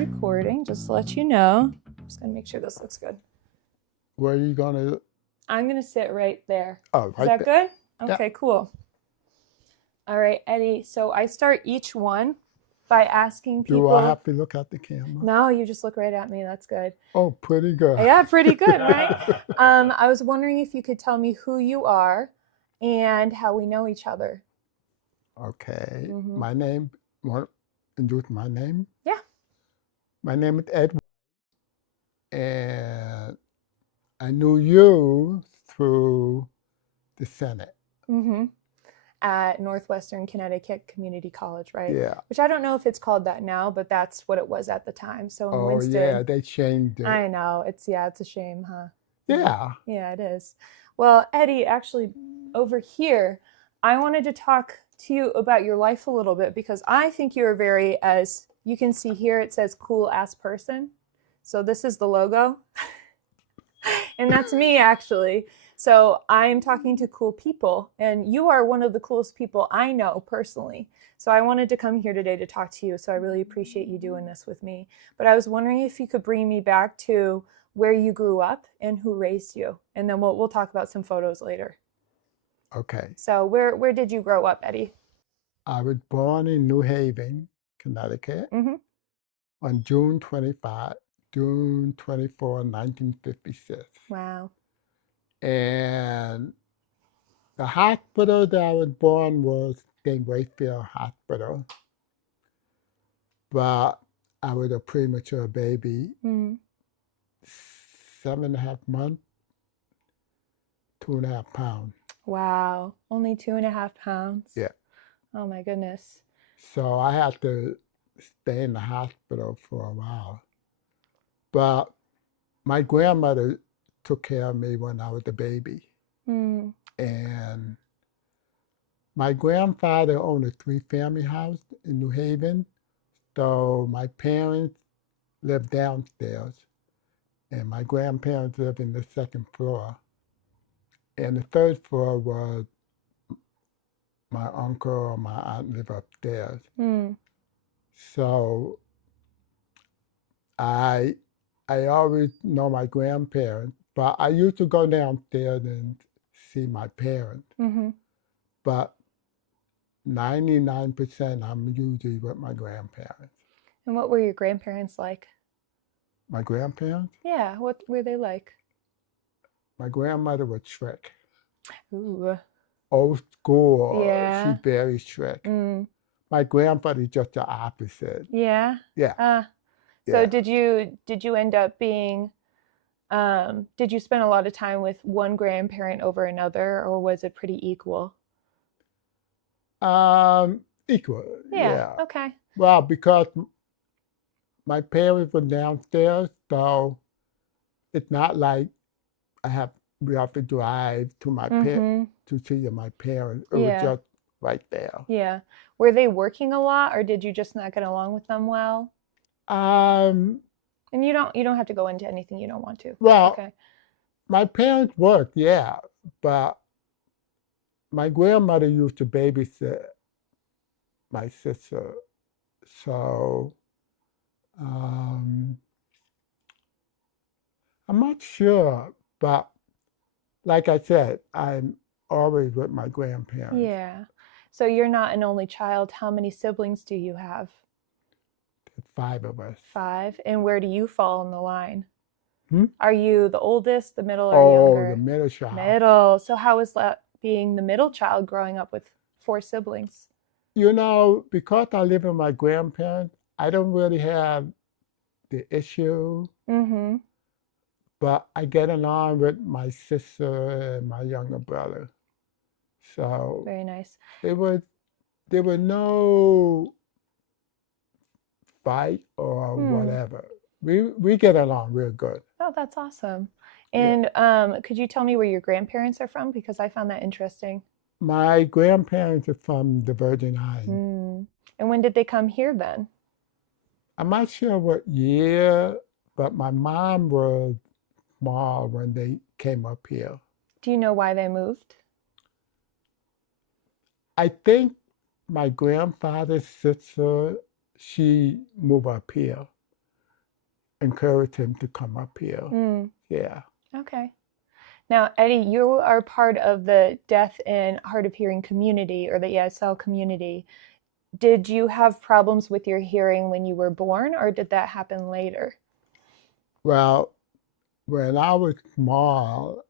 recording, just to let you know. I'm just going to make sure this looks good. Where are you going to? I'm going to sit right there. Oh, Is right that there. good? Okay, cool. All right, Eddie. So I start each one by asking people. Do I have to look at the camera? No, you just look right at me. That's good. Oh, pretty good. Yeah, pretty good, right? I was wondering if you could tell me who you are and how we know each other. Okay. Mhm. My name, want to introduce my name? Yeah. My name is Edward, and I knew you through the Senate. Mm-hmm. At Northwestern Connecticut Community College, right? Yeah. Which I don't know if it's called that now, but that's what it was at the time. So in Oh, Winstead. yeah, they changed it. I know. It's a shame, huh? Yeah. Yeah, it is. Well, Eddie, actually, over here, I wanted to talk to you about your life a little bit because I think you're very, as you can see here, it says cool ass person. So this is the logo. And that's me, actually. So I'm talking to cool people, and you are one of the coolest people I know personally. So I wanted to come here today to talk to you. So I really appreciate you doing this with me. But I was wondering if you could bring me back to where you grew up and who raised you. And then we'll talk about some photos later. Okay. So where did you grow up, Eddie? I was born in New Haven, Connecticut, on June 24, 1956. Wow. And the hospital that I was born was in Wakefield Hospital. But I was a premature baby, 7.5 months, 2.5 pounds. Wow. Only 2.5 pounds? Yeah. Oh my goodness. So I had to stay in the hospital for a while. But my grandmother took care of me when I was a baby. And my grandfather owned a 3-family house in New Haven. So my parents lived downstairs, and my grandparents lived in the 2nd floor. And the 3rd floor was my uncle or my aunt lived upstairs. So I always know my grandparents, but I used to go downstairs and see my parents. But 99% I'm usually with my grandparents. And what were your grandparents like? My grandparents? Yeah, what were they like? My grandmother was strict. Ooh. Old school. Yeah. She's very strict. My grandfather is just the opposite. Yeah. Yeah. So did you end up being did you spend a lot of time with one grandparent over another, or was it pretty equal? Equal. Yeah. Okay. Well, because my parents were downstairs, so it's not like we have to drive to my to see my parents. It was just right there. Yeah. Were they working a lot, or did you just not get along with them well? And you don't have to go into anything you don't want to. Well, okay. My parents worked, yeah, but my grandmother used to babysit my sister, so I'm not sure, but like I said, I'm always with my grandparents. Yeah. So you're not an only child. How many siblings do you have? There's 5 of us. 5. And where do you fall in the line? Are you the oldest, the middle, or younger? Oh, the middle child. Middle. So how was that being the middle child growing up with 4 siblings? You know, because I live with my grandparents, I don't really have the issue. But I get along with my sister and my younger brother. So very nice. There was no fight or whatever. We get along real good. Oh, that's awesome. And could you tell me where your grandparents are from? Because I found that interesting. My grandparents are from the Virgin Islands. And when did they come here then? I'm not sure what year, but my mom was small when they came up here. Do you know why they moved? I think my grandfather's sister, she moved up here. encouraged him to come up here. Mm. Yeah. Okay. Now, Eddie, you are part of the deaf and hard of hearing community, or the ASL community. Did you have problems with your hearing when you were born, or did that happen later? Well, when I was small,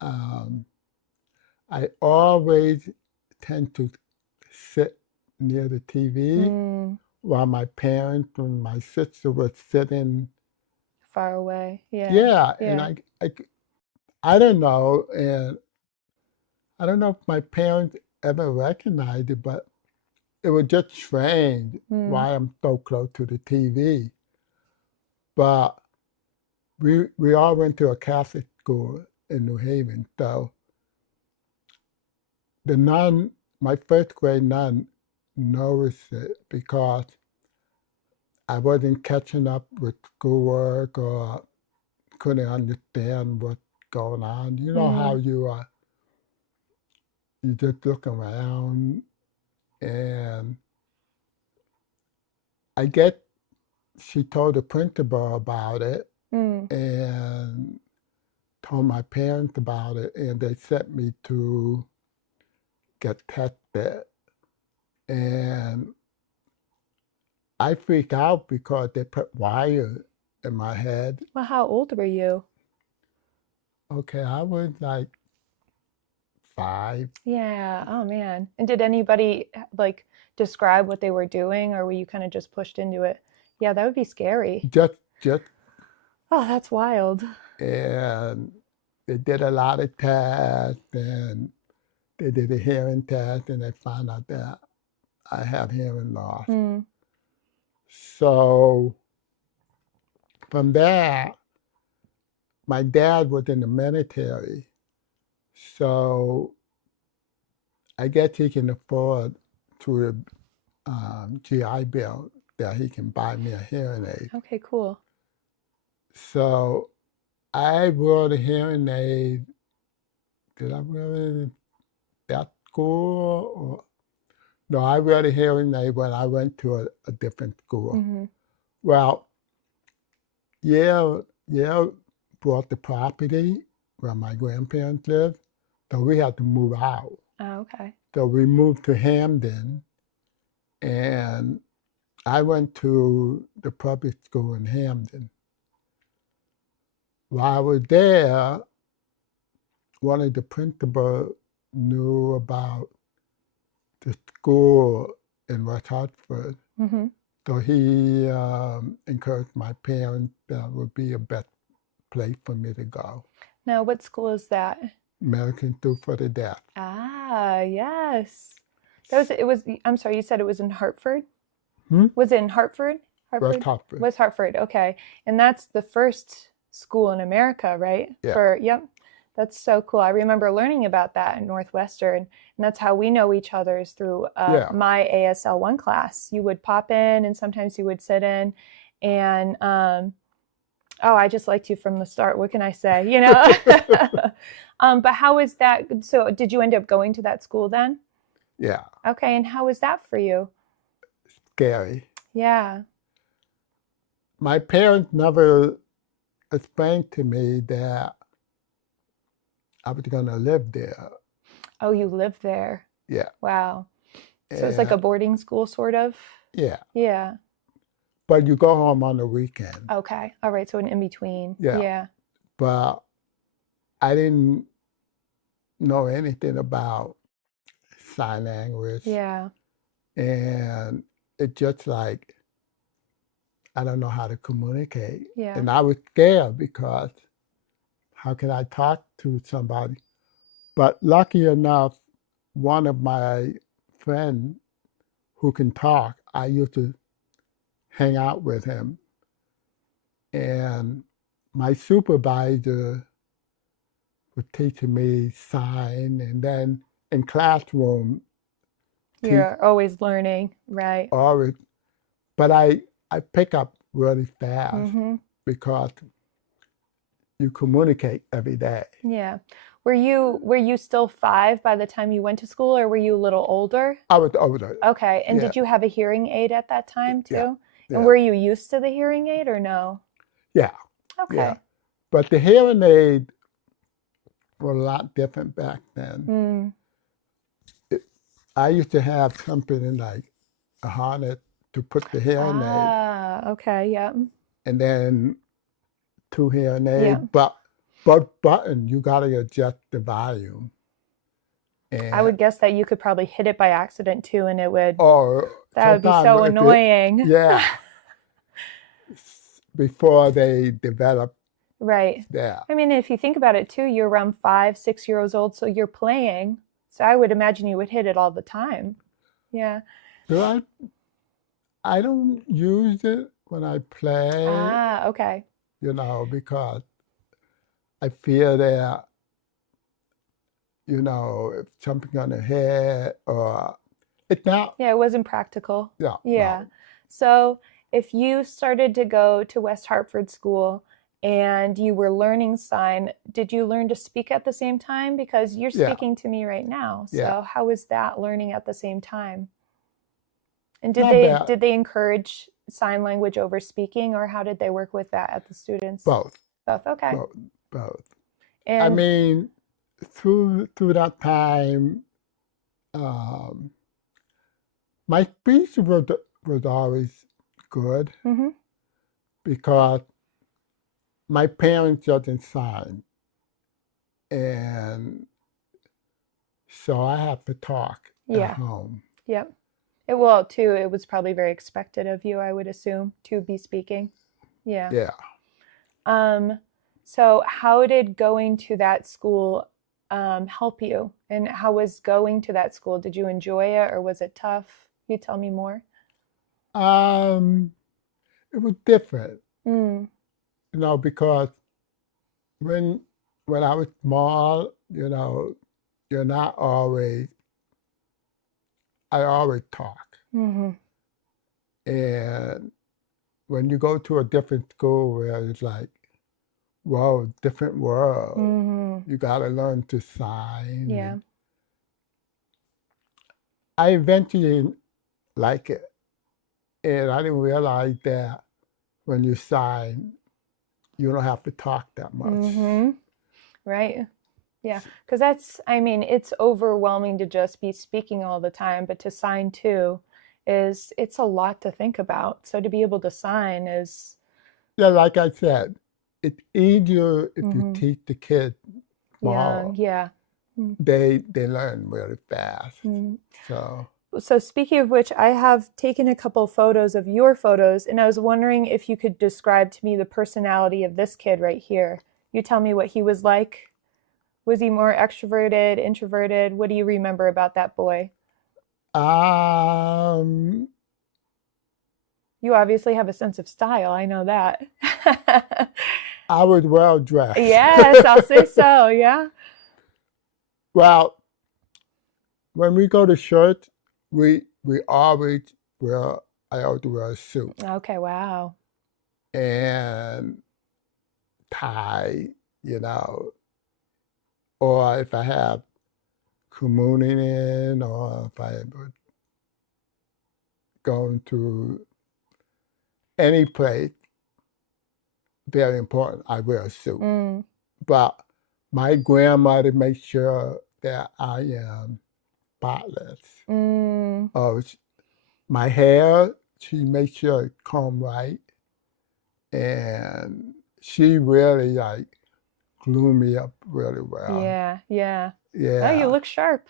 I always tend to sit near the TV while my parents and my sister were sitting far away. Yeah. Yeah, and I don't know, and I don't know if my parents ever recognized it, but it was just strange why I'm so close to the TV. But we all went to a Catholic school in New Haven, so the nun, my first grade nun, noticed it because I wasn't catching up with schoolwork or couldn't understand what's going on. You know how you just look around, and I guess she told the principal about it and told my parents about it, and they sent me to get tested. And I freaked out because they put wire in my head. Well, how old were you? Okay, I was like 5. Yeah. Oh, man. And did anybody like describe what they were doing, or were you kind of just pushed into it? Yeah, that would be scary. Just. Oh, that's wild. And they did a lot of tests, and they did a hearing test, and they found out that I have hearing loss. So from there, my dad was in the military, so I guess he can afford through the GI Bill that he can buy me a hearing aid. Okay, cool. So I wore the hearing aid. Did I wear it in that school? Or? No, I wore the hearing aid when I went to a different school. Well, Yale bought the property where my grandparents lived, so we had to move out. Oh, okay. So we moved to Hamden, and I went to the public school in Hamden. While I was there, one of the principals knew about the school in West Hartford. So he encouraged my parents that would be a better place for me to go. Now, what school is that? American School for the Deaf. Ah, yes. I'm sorry, you said it was in Hartford? Hmm? Was it in Hartford? West Hartford. West Hartford, okay. And that's the first school in America, right? Yeah. Yep. That's so cool. I remember learning about that in Northwestern, and that's how we know each other is through my ASL 1 class. You would pop in, and sometimes you would sit in, and I just liked you from the start. What can I say? You know. But how is that? So, did you end up going to that school then? Yeah. Okay, and how was that for you? Scary. Yeah. My parents never explained to me that I was going to live there. Oh, you lived there? Yeah. Wow. So it's like a boarding school, sort of? Yeah. Yeah. But you go home on the weekend. Okay. All right. So an in-between. Yeah. But I didn't know anything about sign language. Yeah. And it just like, I don't know how to communicate. Yeah. And I was scared because how can I talk to somebody? But lucky enough, one of my friends who can talk, I used to hang out with him. And my supervisor was teaching me sign, and then in classroom. You're always learning, right? Always. But I pick up really fast because you communicate every day. Yeah. Were you still 5 by the time you went to school, or were you a little older? I was older. Okay. And did you have a hearing aid at that time too? Yeah. And were you used to the hearing aid or no? Yeah, Okay. yeah. But the hearing aid were a lot different back then. Mm. I used to have something like a harness to put the hearing aid, Ah, okay, yeah. and then two hearing Yeah. aids. But both buttons, you got to adjust the volume. I And would guess that you could probably hit it by accident too, and it would, or that would be sometimes so if annoying. yeah, before they develop Right. that. I mean, if you think about it too, you're around 5, 6 years old, so you're playing. So I would imagine you would hit it all the time. Yeah. So I don't use it when I play, Ah, okay. because I fear that, if something on the head or it's not, Yeah, it wasn't practical. yeah, Yeah. no, So if you started to go to West Hartford School and you were learning sign, did you learn to speak at the same time? Because you're yeah, speaking to me right now. yeah, So how was that learning at the same time? And did not bad. they encourage sign language over speaking, or how did they work with that at the students? Both, Both. Okay. both. I And mean, through that time, um, my speech was always good mhm. because my parents didn't sign, and so I have to talk at Yeah. home. Yep. Well, too, it was probably very expected of you, I would assume, to be speaking. Yeah. Yeah. So how did going to that school help you? And how was going to that school? Did you enjoy it, or was it tough? Can you tell me more? It was different, Mm. because when I was small, you're not always. I always talk, Mm-hmm. and when you go to a different school where it's like, whoa, different world, Mm-hmm. you got to learn to sign. Yeah. And I eventually like it, and I didn't realize that when you sign, you don't have to talk that much. Mm-hmm. Right. Yeah. Because it's overwhelming to just be speaking all the time, but to sign too it's a lot to think about. So to be able to sign is, Yeah, like I said, it's easier if you mm-hmm. teach the kids small. young. Yeah. They learn really fast. Mm-hmm. So speaking of which, I have taken a couple photos of your photos, and I was wondering if you could describe to me the personality of this kid right here. You tell me what he was like. Was he more extroverted, introverted? What do you remember about that boy? um, You obviously have a sense of style. I know that. I was well dressed. Yes, I'll say so. Yeah. Well, when we go to church, we always wear. I always wear a suit Okay. Wow. and tie, you know, or if I have communion or if I would go to any place, very important, I wear a suit. Mm. But my grandmother makes sure that I am spotless. Mm. Oh, my hair, she makes sure it's combed right. And she really like glued me up really well. Yeah. Yeah. Oh, you Yeah. look sharp.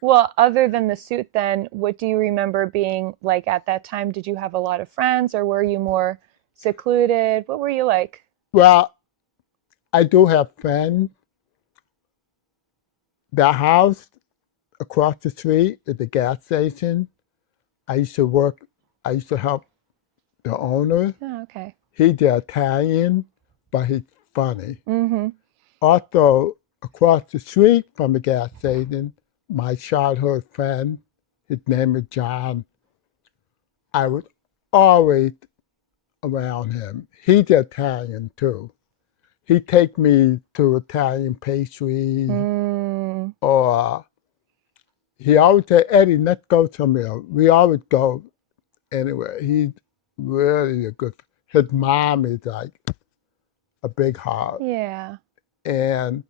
Well, other than the suit, then, what do you remember being like at that time? Did you have a lot of friends, or were you more secluded? What were you like? Well, I do have friends. The house across the street is the gas station. I used to help the owner. Oh, okay. He's Italian, but he's funny. Mm-hmm. Also, across the street from the gas station, my childhood friend, his name is John. I was always around him. He's Italian too. He take me to Italian pastries, Mm. or he always say, Eddie, let's go somewhere. We always go anywhere. He's really a good. his mom is like a big heart. Yeah. And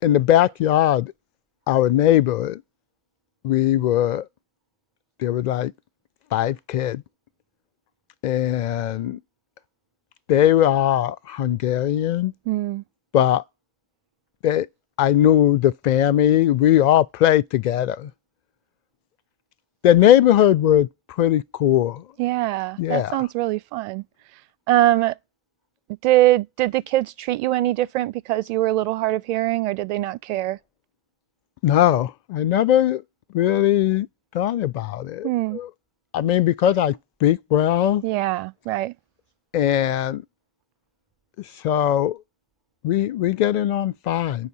in the backyard, our neighbor, there were like 5 kids, and they were Hungarian, but I knew the family. We all played together. The neighborhood was pretty cool. Yeah. Yeah. That sounds really fun. Did the kids treat you any different because you were a little hard of hearing, or did they not care? No, I never really thought about it. I mean, because I speak well. Yeah, right. And so we getting on fine.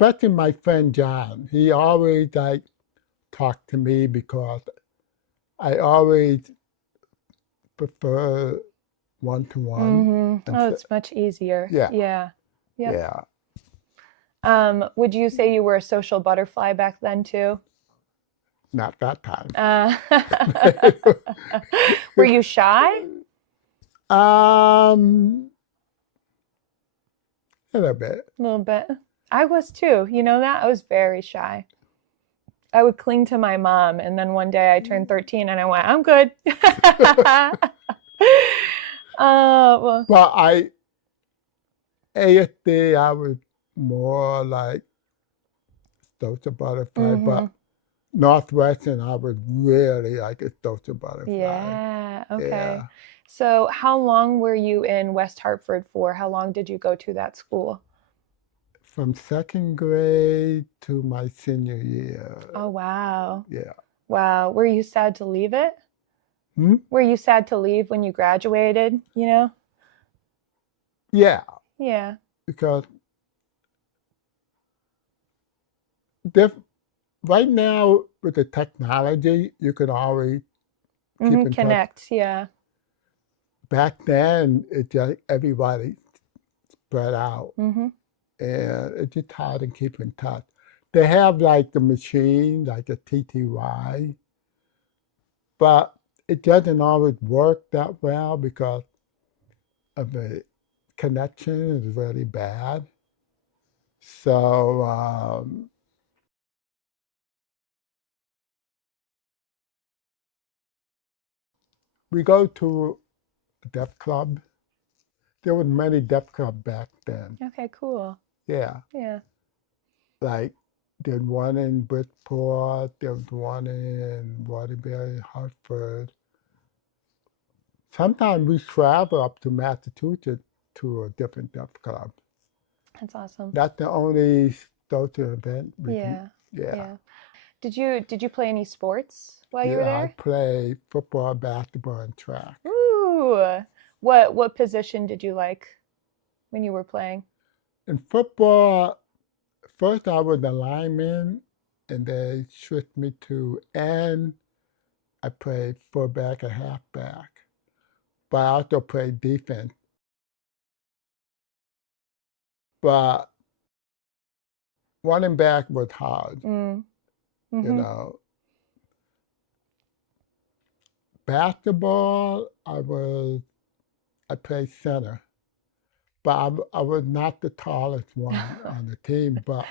Especially my friend John. He always like talked to me because I always prefer one-to-one. Oh, it's much easier. Yeah. Yeah. Yep. Yeah. Would you say you were a social butterfly back then too? Not that time. Were you shy? A little bit. A little bit. I was too. You know that? I was very shy. I would cling to my mom, and then one day I turned 13 and I went, I'm good. Well, ASD, I was more like social butterfly, but Northwestern, I was really like a social butterfly. Yeah, okay. Yeah. So how long were you in West Hartford for? How long did you go to that school? From 2nd grade to my senior year. Oh, wow. Yeah. Wow. Were you sad to leave it? Were you sad to leave when you graduated, you know? Yeah. Yeah. Because right now with the technology, you can always keep in connect, touch. Yeah. Back then, it just everybody spread out. And it's just hard to keep in touch. They have like the machine, like a TTY, but it doesn't always work that well because of the connection is really bad. So we go to a deaf club. There were many deaf clubs back then. Okay, cool. Yeah. Yeah. Like there's one in Bridgeport, there's one in Waterbury, Hartford. Sometimes we travel up to Massachusetts to a different deaf club. That's awesome. That's the only social event we Yeah. can. Yeah. Did you play any sports while you were there? I played football, basketball, and track. Ooh. What position did you like when you were playing? In football, first I was a lineman, and they switched me to end. I played fullback and halfback, but I also played defense. But running back was hard, you know. Basketball, I played center, but I was not the tallest one on the team, but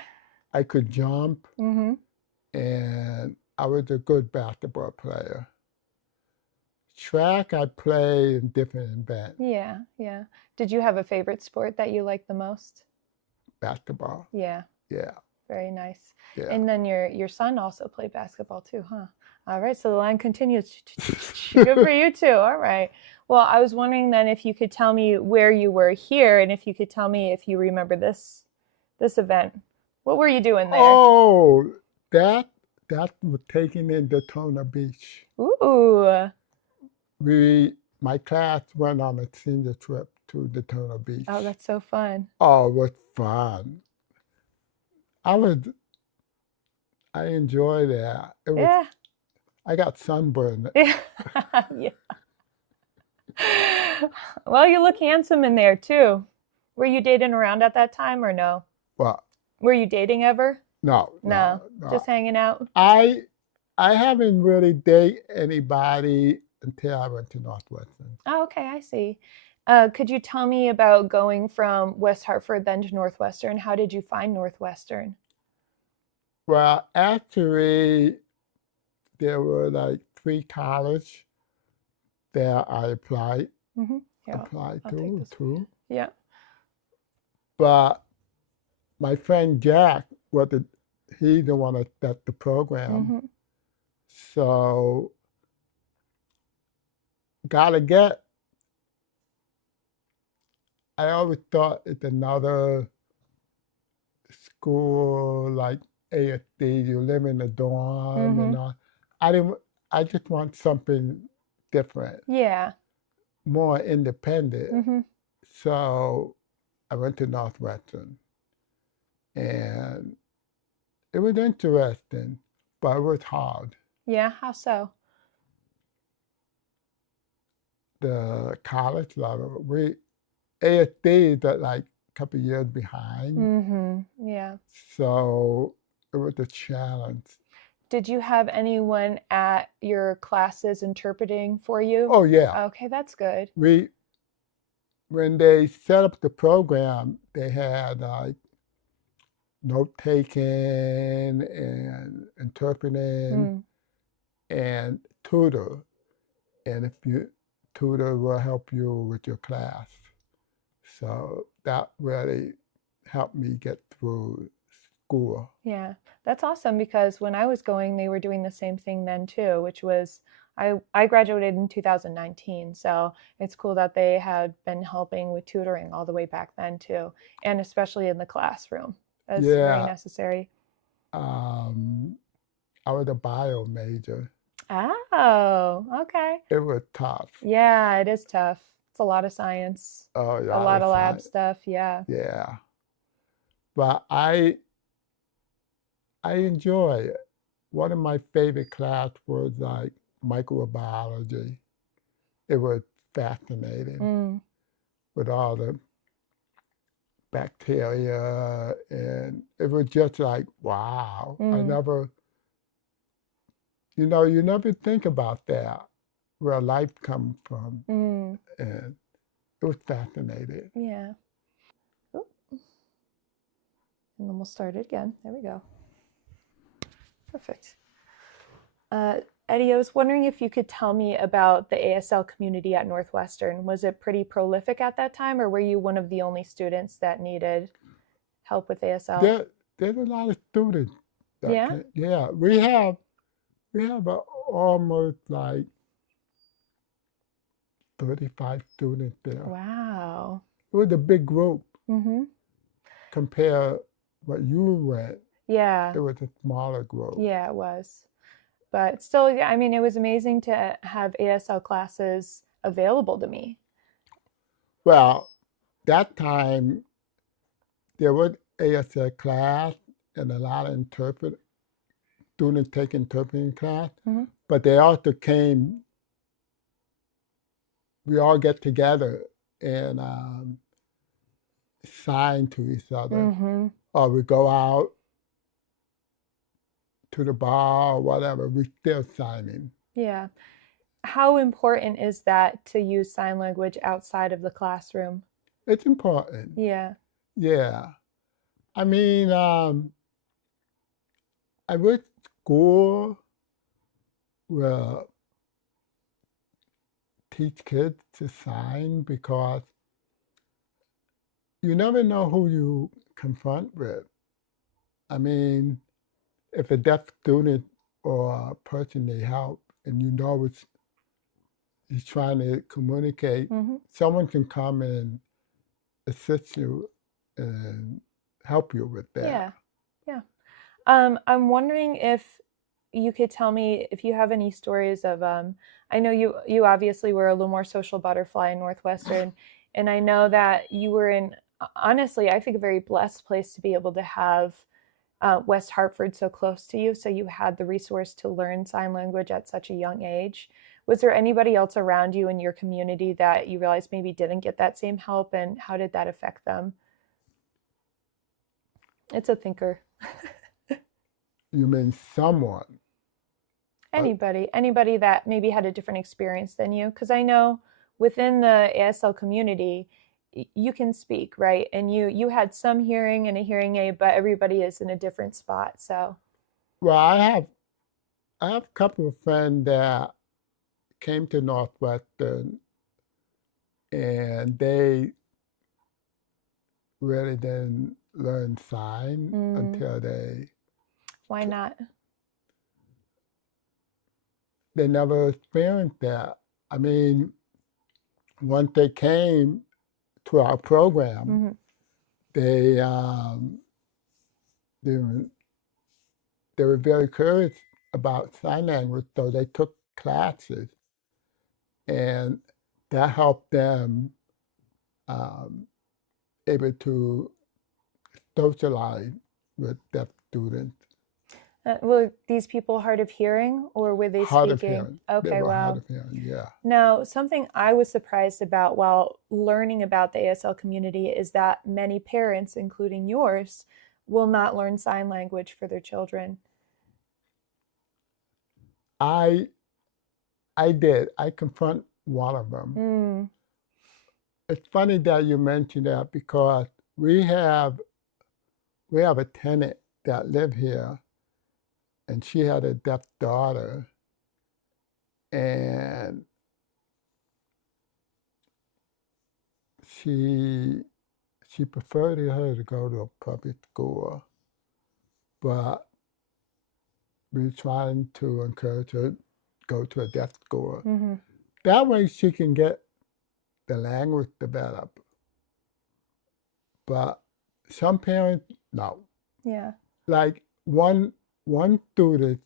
I could jump, and I was a good basketball player. Track, I played in different events. Yeah, yeah. Did you have a favorite sport that you liked the most? Basketball. Yeah. Yeah. Very nice. Yeah. And then your son also played basketball too, huh? All right, so the line continues. Good for you too. All right. Well, I was wondering then if you could tell me where you were here, and if you could tell me if you remember this event. What were you doing there? Oh, that was taken in Daytona Beach. Ooh. My class went on a senior trip to Daytona Beach. Oh, that's so fun. Oh, it was fun. I enjoyed that. Yeah. I got sunburned. Yeah. Well, you look handsome in there too. Were you dating around at that time or no? What? Were you dating ever? No. Just hanging out? I haven't really dated anybody until I went to Northwestern. Oh, okay, I see. Could you tell me about going from West Hartford then to Northwestern? How did you find Northwestern? Well, actually, there were like 3 colleges that I applied Yeah, I'll take to this. too. Yeah. But my friend Jack he's the one that set the program. So I always thought it's another school like ASD, you live in a dorm and all. I just want something different, Yeah. more independent. So I went to Northwestern, and it was interesting, but it was hard. Yeah, how so? The college level, ASD is like a couple of years behind. Yeah. So it was a challenge. Did you have anyone at your classes interpreting for you? Oh yeah. Okay, that's good. When they set up the program, they had like note taking and interpreting and tutor. And if you tutor will help you with your class. So that really helped me get through school. Yeah, that's awesome because when I was going, they were doing the same thing then too, which was I graduated in 2019, so it's cool that they had been helping with tutoring all the way back then too, and especially in the classroom. That's very necessary. I was a bio major. Oh, okay. It was tough. Yeah, it is tough. It's a lot of science. Oh, a lot of lab stuff. Yeah. Yeah. But I enjoy it. One of my favorite class was like microbiology. It was fascinating with all the bacteria, and it was just like, wow. You never think about that, where life comes from. And it was fascinating. Yeah. Ooh. And then we'll start it again. There we go. Perfect. Eddie, I was wondering if you could tell me about the ASL community at Northwestern. Was it pretty prolific at that time, or were you one of the only students that needed help with ASL? There's a lot of students. Yeah? We have almost like 35 students there. Wow. It was a big group. Compare what you went. Yeah. It was a smaller group. Yeah, it was. But still, I mean, it was amazing to have ASL classes available to me. Well, that time there was ASL class and a lot of students take interpreting class, but they also came. We all get together and sign to each other, or we go out to the bar or whatever. We're still signing. Yeah. How important is that to use sign language outside of the classroom? It's important. Yeah. Yeah. I mean, I wish school will teach kids to sign, because you never know who you confront with. I mean, if a deaf student or a person need help and you know he's trying to communicate, someone can come and assist you and help you with that. Yeah. Yeah. I'm wondering if you could tell me if you have any stories of I know you obviously were a little more social butterfly in Northwestern, and I know that you were in, honestly, I think a very blessed place to be able to have West Hartford so close to you, so you had the resource to learn sign language at such a young age. Was there anybody else around you in your community that you realized maybe didn't get that same help, and how did that affect them? It's a thinker. You mean someone? Anybody that maybe had a different experience than you, because I know within the ASL community, you can speak, right? And you had some hearing and a hearing aid, but everybody is in a different spot. So, well, I have a couple of friends that came to Northwestern, and they really didn't learn sign until why not? they never experienced that. I mean, once they came to our program, they they were, they were very curious about sign language, so they took classes, and that helped them um, able to socialize with deaf students. Were these people hard of hearing, or were they Hard of speaking? hearing. Okay, They were wow. hard of hearing, yeah. Now, something I was surprised about while learning about the ASL community is that many parents, including yours, will not learn sign language for their children. I did. I confront one of them. It's funny that you mentioned that because we have a tenant that lived here, and she had a deaf daughter, and she preferred her to go to a public school, but we were trying to encourage her to go to a deaf school. That way she can get the language developed. But some parents, no. Yeah. Like one student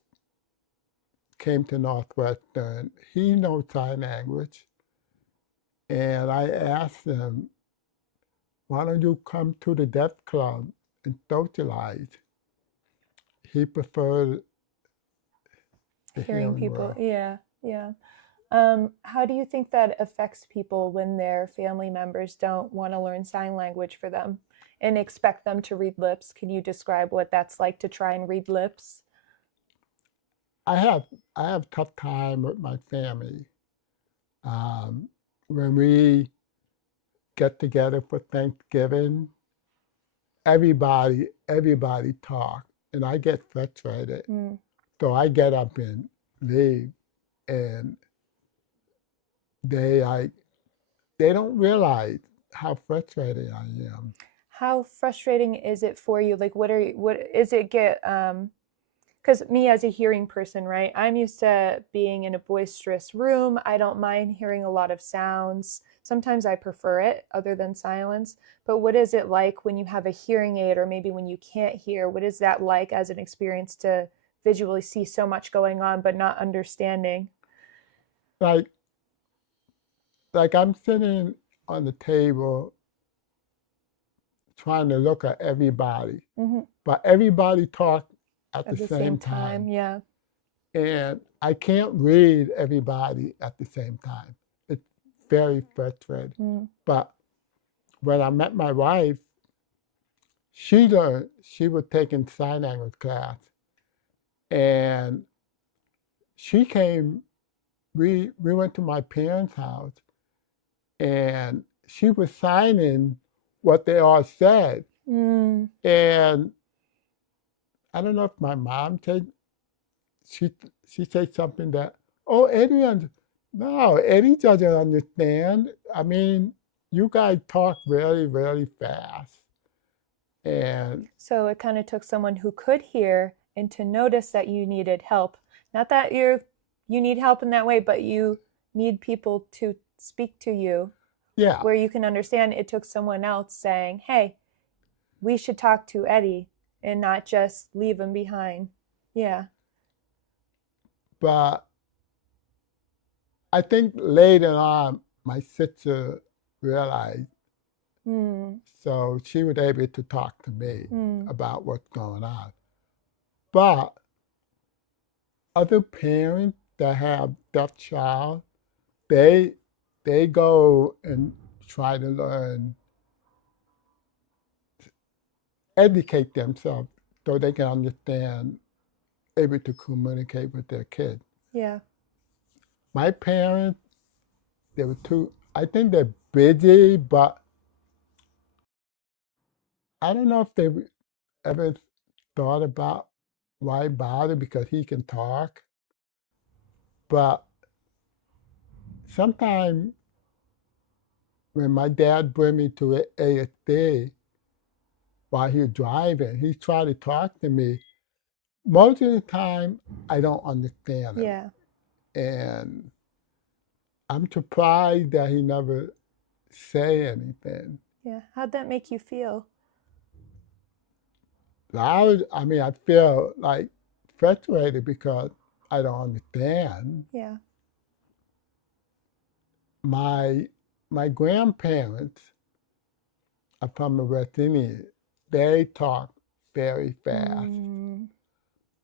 came to Northwestern. He knows sign language, and I asked him, "Why don't you come to the deaf club and socialize?" He preferred the Hearing people. world. Yeah. How do you think that affects people when their family members don't want to learn sign language for them and expect them to read lips? Can you describe what that's like to try and read lips? I have tough time with my family. When we get together for Thanksgiving, everybody talk, and I get frustrated. So I get up and leave, and they don't realize how frustrated I am. How frustrating is it for you? Like, what is it get, because me as a hearing person, right, I'm used to being in a boisterous room. I don't mind hearing a lot of sounds. Sometimes I prefer it other than silence. But what is it like when you have a hearing aid, or maybe when you can't hear? What is that like as an experience to visually see so much going on but not understanding? Like I'm sitting on the table trying to look at everybody, but everybody talk at the same time. Yeah. And I can't read everybody at the same time. It's very frustrating. But when I met my wife, she was taking sign language class, and she came, we went to my parents' house, and she was signing what they all said. And I don't know if my mom said, she said something that, oh, no, Eddie doesn't understand. I mean, you guys talk really, really fast. And so it kind of took someone who could hear and to notice that you needed help. Not that you need help in that way, but you need people to speak to you. Yeah. Where you can understand. It took someone else saying, hey, we should talk to Eddie and not just leave him behind. Yeah. But I think later on, my sister realized, so she was able to talk to me about what's going on. But other parents that have deaf child, they go and try to learn, educate themselves so they can understand, able to communicate with their kids. Yeah. My parents, they were too, I think they're busy, but I don't know if they ever thought about why bother because he can talk. But sometimes when my dad bring me to ASD while he was driving, he tried to talk to me. Most of the time, I don't understand him. Yeah. And I'm surprised that he never say anything. Yeah. How'd that make you feel? I feel like frustrated because I don't understand. Yeah. My grandparents are from the West Indies. They talk very fast,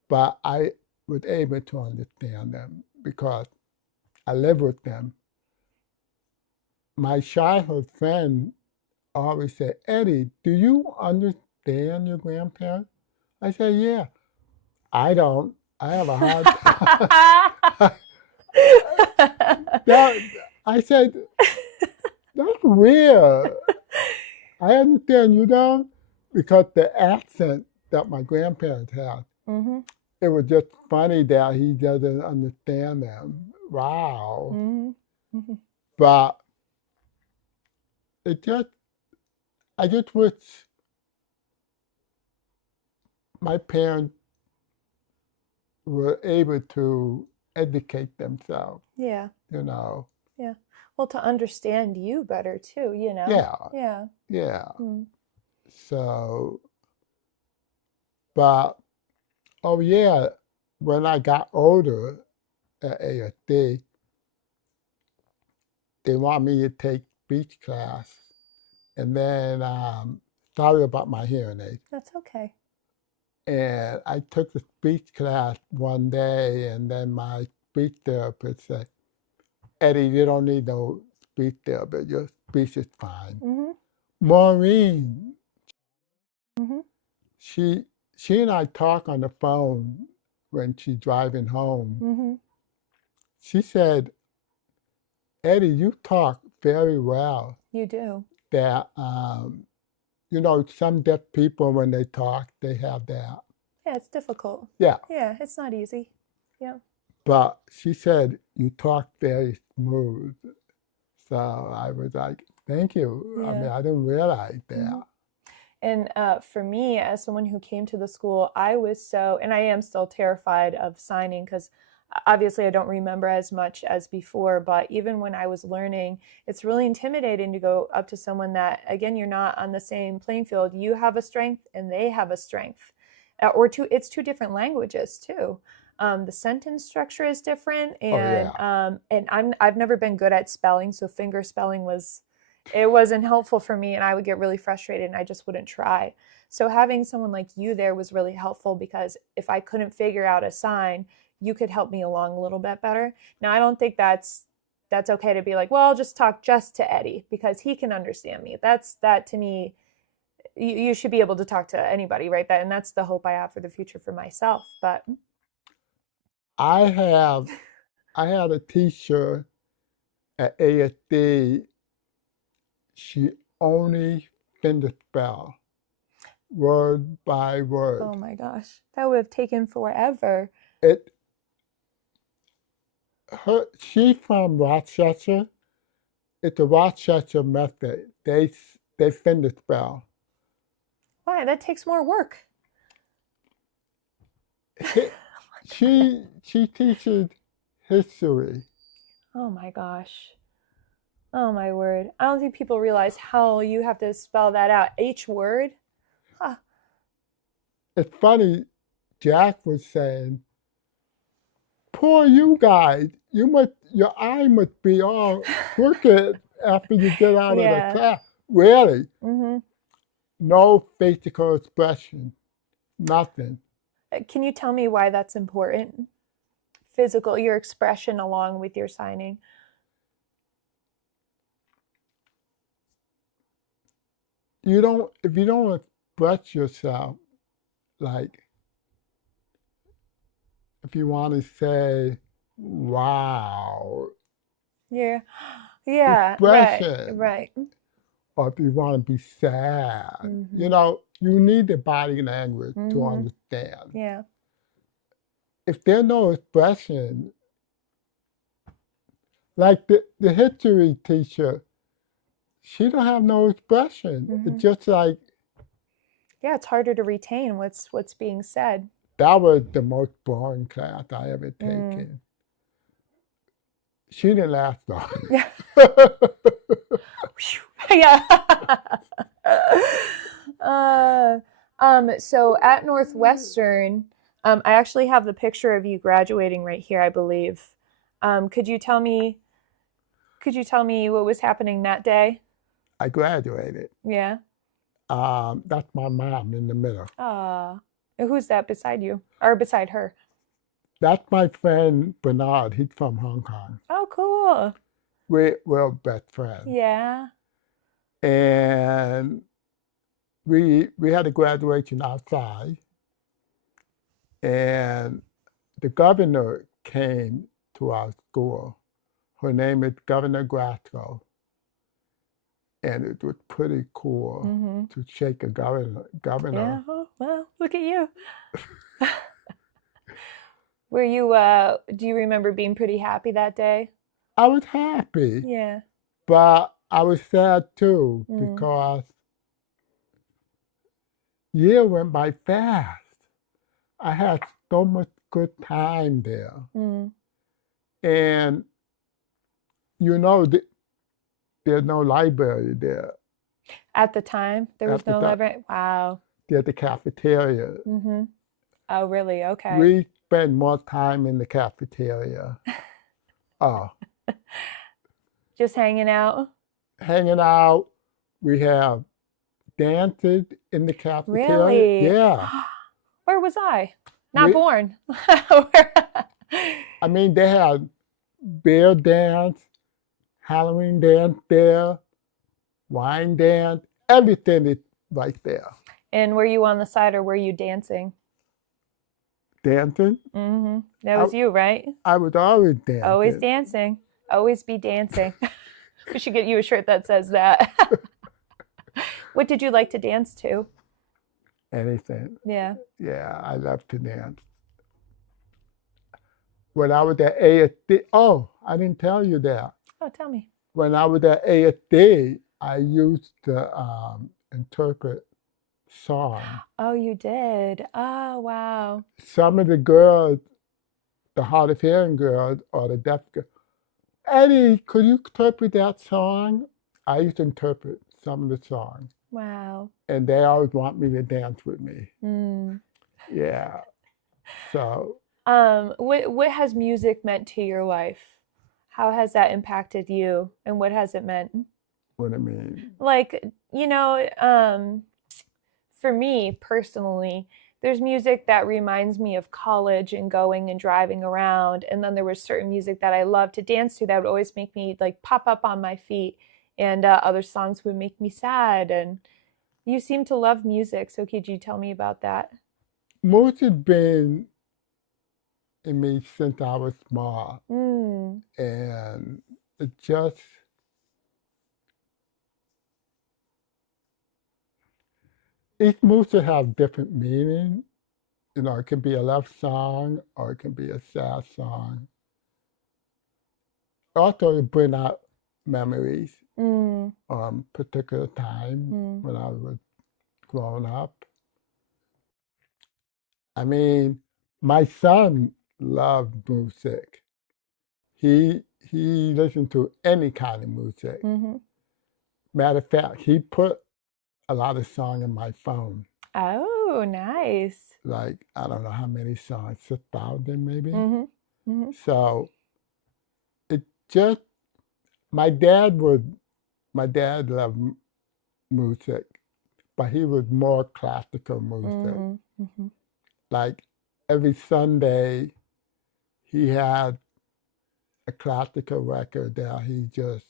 but I was able to understand them because I live with them. My childhood friend always said, Eddie, do you understand your grandparents? I said, yeah. I don't. I have a hard time. I said, that's weird. I understand you don't, because the accent that my grandparents had, it was just funny that he doesn't understand them. Wow. But it just, I just wish my parents were able to educate themselves. Yeah. You know. Yeah. Well, to understand you better too, you know? Yeah. Yeah. Yeah. So, but, oh yeah, when I got older at ASD, they want me to take speech class. And then, sorry about my hearing aid. That's okay. And I took the speech class one day, and then my speech therapist said, Eddie, you don't need no speech therapist. Your speech is fine. Maureen, she and I talk on the phone when she's driving home. She said, Eddie, you talk very well. You do. That, you know, some deaf people, when they talk, they have that. Yeah, it's difficult. Yeah. Yeah, it's not easy. Yeah. But she said, you talk very smooth. So I was like, thank you. Yeah. I mean, I didn't realize that. And for me, as someone who came to the school, I was so, and I am still terrified of signing because obviously I don't remember as much as before, but even when I was learning, it's really intimidating to go up to someone that, again, you're not on the same playing field. You have a strength and they have a strength. It's two different languages too. The sentence structure is different, and I've never been good at spelling, so finger spelling wasn't helpful for me, and I would get really frustrated and I just wouldn't try. So having someone like you there was really helpful because if I couldn't figure out a sign, you could help me along a little bit better. Now, I don't think that's okay to be like, well, I'll just talk just to Eddie because he can understand me. That to me, you should be able to talk to anybody, right? And that's the hope I have for the future for myself. But I had a teacher at ASD. She only finished spell, word by word. Oh my gosh, that would have taken forever. She's from Rochester. It's a Rochester method. They finish spell. Why? That takes more work. She teaches history. Oh my gosh. Oh my word. I don't think people realize how you have to spell that out. Each word? Huh. It's funny, Jack was saying, poor you guys. Your eye must be all crooked after you get out of the class. Really? No physical expression. Nothing. Can you tell me why that's important? Physical, your expression along with your signing. If you don't express yourself, like if you want to say, wow, Yeah. Yeah, right, expression, right. or if you want to be sad, Mm-hmm. you know, you need the body language to Mm-hmm. understand. Yeah. If there's no expression, like the history teacher, she don't have no expression. Mm-hmm. It's just like, Yeah, it's harder to retain what's being said. that was the most boring class I ever Mm. taken. She didn't last long. Yeah. Yeah. uh, so at Northwestern, I actually have the picture of you graduating right here, I believe. Could you tell me what was happening that day? I graduated. Yeah. That's my mom in the middle. Who's that beside you? Or beside her? That's my friend Bernard. He's from Hong Kong. Oh, cool. We're best friends. Yeah. And we had a graduation outside, and the governor came to our school. Her name is Governor Grasco, and it was pretty cool Mm-hmm. to shake a governor. Yeah. Oh, well, look at you. Were you do you remember being pretty happy that day? I was happy, Yeah. but I was sad too Mm. because year went by fast. I had so much good time there. Mm. And you know, there's no library there. At the time, there was At the no time, library. Wow. there's the cafeteria. Mm-hmm. Oh, really? Okay. We spend more time in the cafeteria. Oh, Just hanging out. hanging out. We have dances in the cafeteria. Really? Yeah. Where was I? Not We, born. I mean, they had bear dance, Halloween dance there, wine dance, everything is right there. And were you on the side or were you dancing? Dancing. Mm-hmm. That was you, right? I was always dancing. Always dancing. Always be dancing. We should get you a shirt that says that. What did you like to dance to? Anything. Yeah. Yeah, I love to dance. When I was at ASD, oh, I didn't tell you that. Oh, tell me. When I was at ASD, I used to interpret songs. Oh, you did. Oh, wow. Some of the girls, the hard of hearing girls or the deaf girls, Eddie, could you interpret that song? I used to interpret some of the songs. Wow. And they always want me to dance with me. Mm. Yeah. So. What has music meant to your life? How has that impacted you, and what has it meant? What do you mean? Like, you know, for me personally, there's music that reminds me of college and going and driving around, and then there was certain music that I loved to dance to that would always make me like pop up on my feet, and other songs would make me sad. And you seem to love music, so could you tell me about that? Music's been in me since I was small, and it just each music has different meaning. You know, it can be a love song or it can be a sad song. Also, it bring out memories particular time when I was growing up. I mean, my son loved music. He listened to any kind of music. Mm-hmm. Matter of fact, he put a lot of songs in my phone. Oh, nice. Like, I don't know how many songs, 6,000 maybe. Mm-hmm. Mm-hmm. So it just, my dad loved music, but he was more classical music. Mm-hmm. Like every Sunday, he had a classical record that he just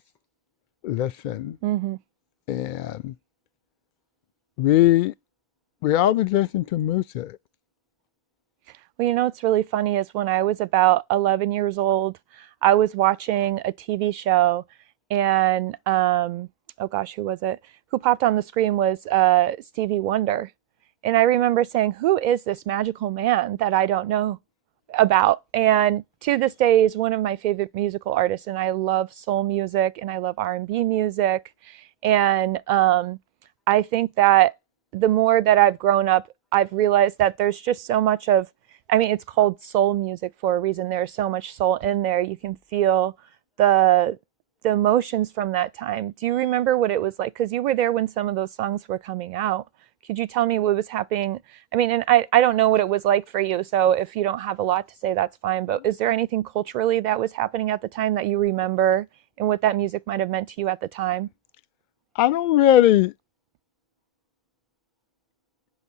listened. Mm-hmm. And we always listened to music. Well, you know what's really funny is when I was about 11 years old, I was watching a TV show, and oh gosh, who was it? Who popped on the screen was Stevie Wonder. And I remember saying, "Who is this magical man that I don't know about?" And to this day is one of my favorite musical artists, and I love soul music and I love R&B music. And I think that the more that I've grown up, I've realized that there's just so much of, I mean, it's called soul music for a reason. There's so much soul in there. You can feel the the emotions from that time. Do you remember what it was like? Because you were there when some of those songs were coming out. Could you tell me what was happening? I mean, and I don't know what it was like for you, so if you don't have a lot to say, that's fine. But is there anything culturally that was happening at the time that you remember and what that music might have meant to you at the time? I don't really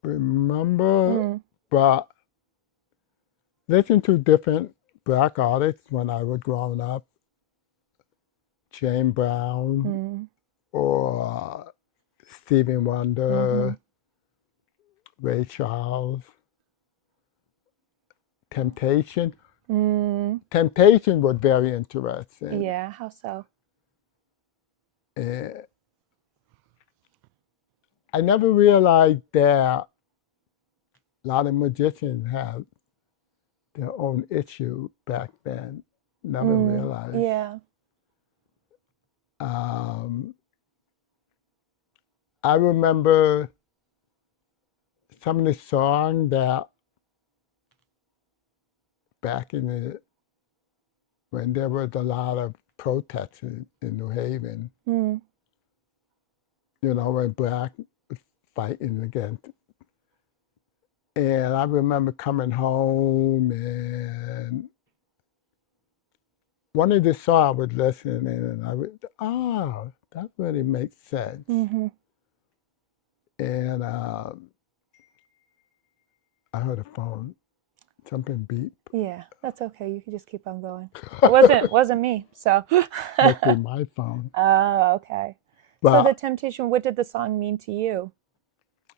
remember, Mm, but listen to different black artists when I was growing up, James Brown mm, or Stevie mm-hmm, Wonder, Ray Charles, Temptation. mm. Temptation was very interesting. Yeah, how so? And I never realized that a lot of magicians had their own issue back then. Never realized. Yeah. Um, I remember some of the songs that back in the when there was a lot of protests in New Haven, Mm, when black was fighting against. And I remember coming home and one of the songs I was listening and I would, that really makes sense. mm-hmm. And I heard a phone, something beep. Yeah, that's okay. You can just keep on going. It wasn't me, so. Must be my phone. Oh, okay. So the But Temptation, what did the song mean to you?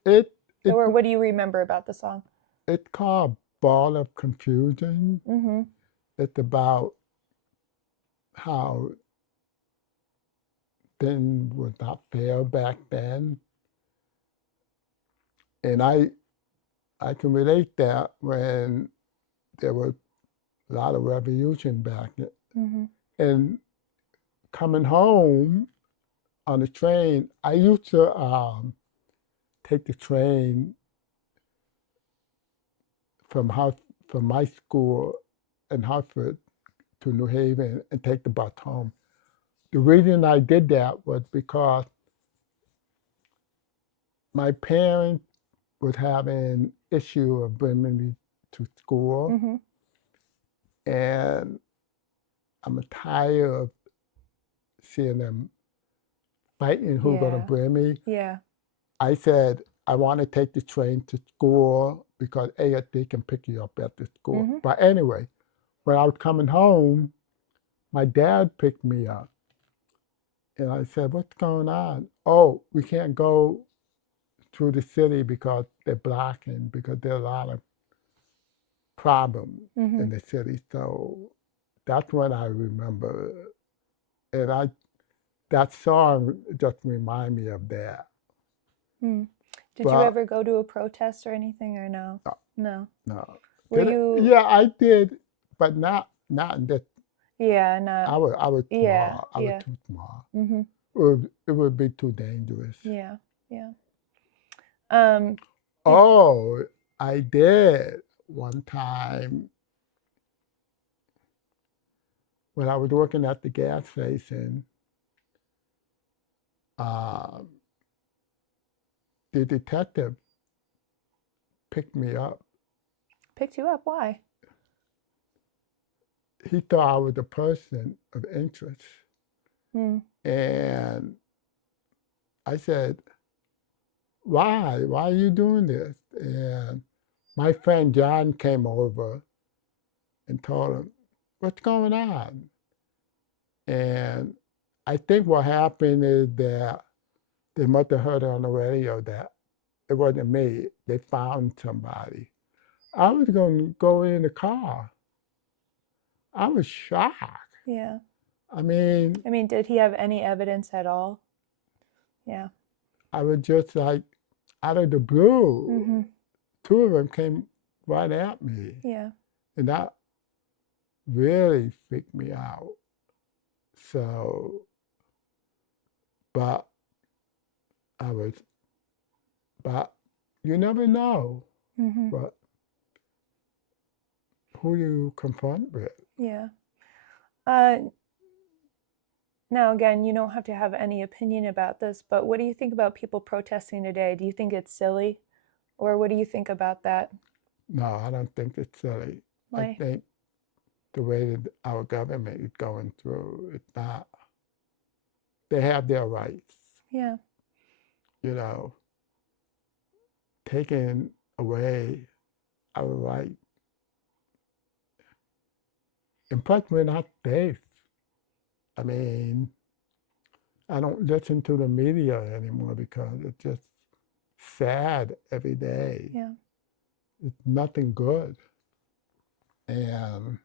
it it Or what do you remember about the song? it's called Ball of Confusion. Mm-hmm. It's about how things was not fair back then. And I can relate that when there was a lot of revolution back then. Mm-hmm. And coming home on the train, I used to take the train from from my school in Hartford to New Haven and take the bus home. The reason I did that was because my parents was having issue of bringing me to school, Mm-hmm. and I'm tired of seeing them fighting who's gonna Yeah. bring me. Yeah. I said I want to take the train to school because they can pick you up at the school. Mm-hmm. But anyway, when I was coming home, my dad picked me up, and I said, "What's going on?" "Oh, we can't go through the city because they're blocking because there are a lot of problems Mm-hmm. in the city." So that's when I remember, and that song just remind me of that. Mm. Did you But ever go to a protest or anything, or no? no, No. no. Were you? Yeah, I did, but not in this. Yeah, not. I was Yeah, small. I was yeah. too small. Mm-hmm. It would be too dangerous. Yeah, yeah. Um, did Oh, I did one time when I was working at the gas station. Um, the detective picked me up. picked you up? Why? He thought I was a person of interest, Mm. and I said, "Why? Why are you doing this?" And my friend John came over and told him, "What's going on?" And I think what happened is that they must have heard on the radio that it wasn't me. They found somebody. I was going to go in the car. I was shocked. Yeah. I mean, did he have any evidence at all? Yeah. I was just like, out of the blue, Mm-hmm. two of them came right at me. Yeah. And that really freaked me out. So, but I was, but you never know Mm-hmm. what, who you confront with. Yeah. Now, again, you don't have to have any opinion about this, but what do you think about people protesting today? Do you think it's silly? Or what do you think about that? No, I don't think it's silly. Why? I think the way that our government is going through, it's not, they have their rights. Yeah. You know, taking away our rights. And plus, we're not safe. I mean, I don't listen to the media anymore because it's just sad every day. Yeah. It's nothing good. And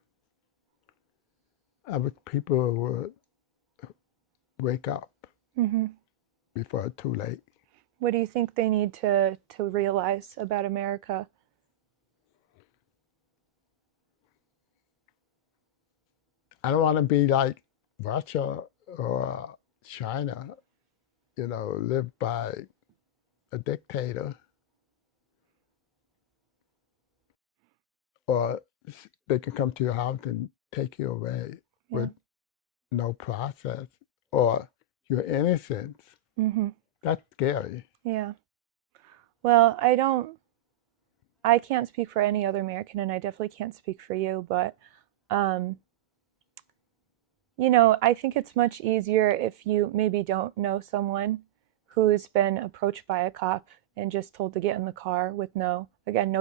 I wish people would wake up Mm-hmm. before it's too late. What do you think they need to realize about America? I don't want to be like Russia or China, you know, live by a dictator, or they can come to your house and take you away Yeah. with no process, or your innocence. Mm-hmm. That's scary. Yeah. Well, I can't speak for any other American, and I definitely can't speak for you, but I think it's much easier if you maybe don't know someone who's been approached by a cop and just told to get in the car with no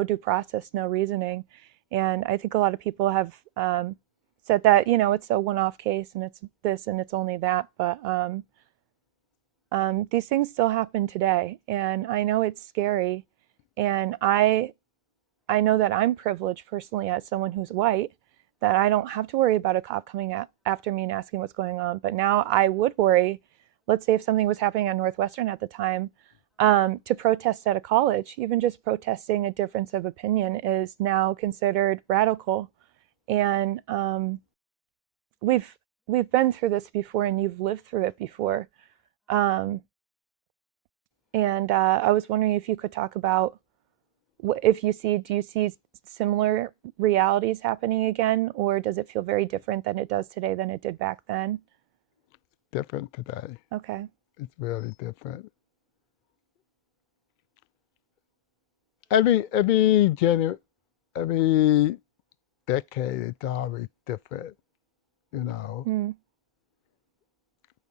due process, no reasoning. And I think a lot of people have said that, it's a one-off case and it's this and it's only that. But these things still happen today. And I know it's scary. And I know that I'm privileged personally as someone who's white, that I don't have to worry about a cop coming after me and asking what's going on. But now I would worry, let's say if something was happening at Northwestern at the time, to protest at a college, even just protesting a difference of opinion is now considered radical. And we've been through this before, and you've lived through it before. And I was wondering if you could talk about do you see similar realities happening again, or does it feel very different than it does today than it did back then? Different today. Okay. It's really different. Every decade, it's always different. You know,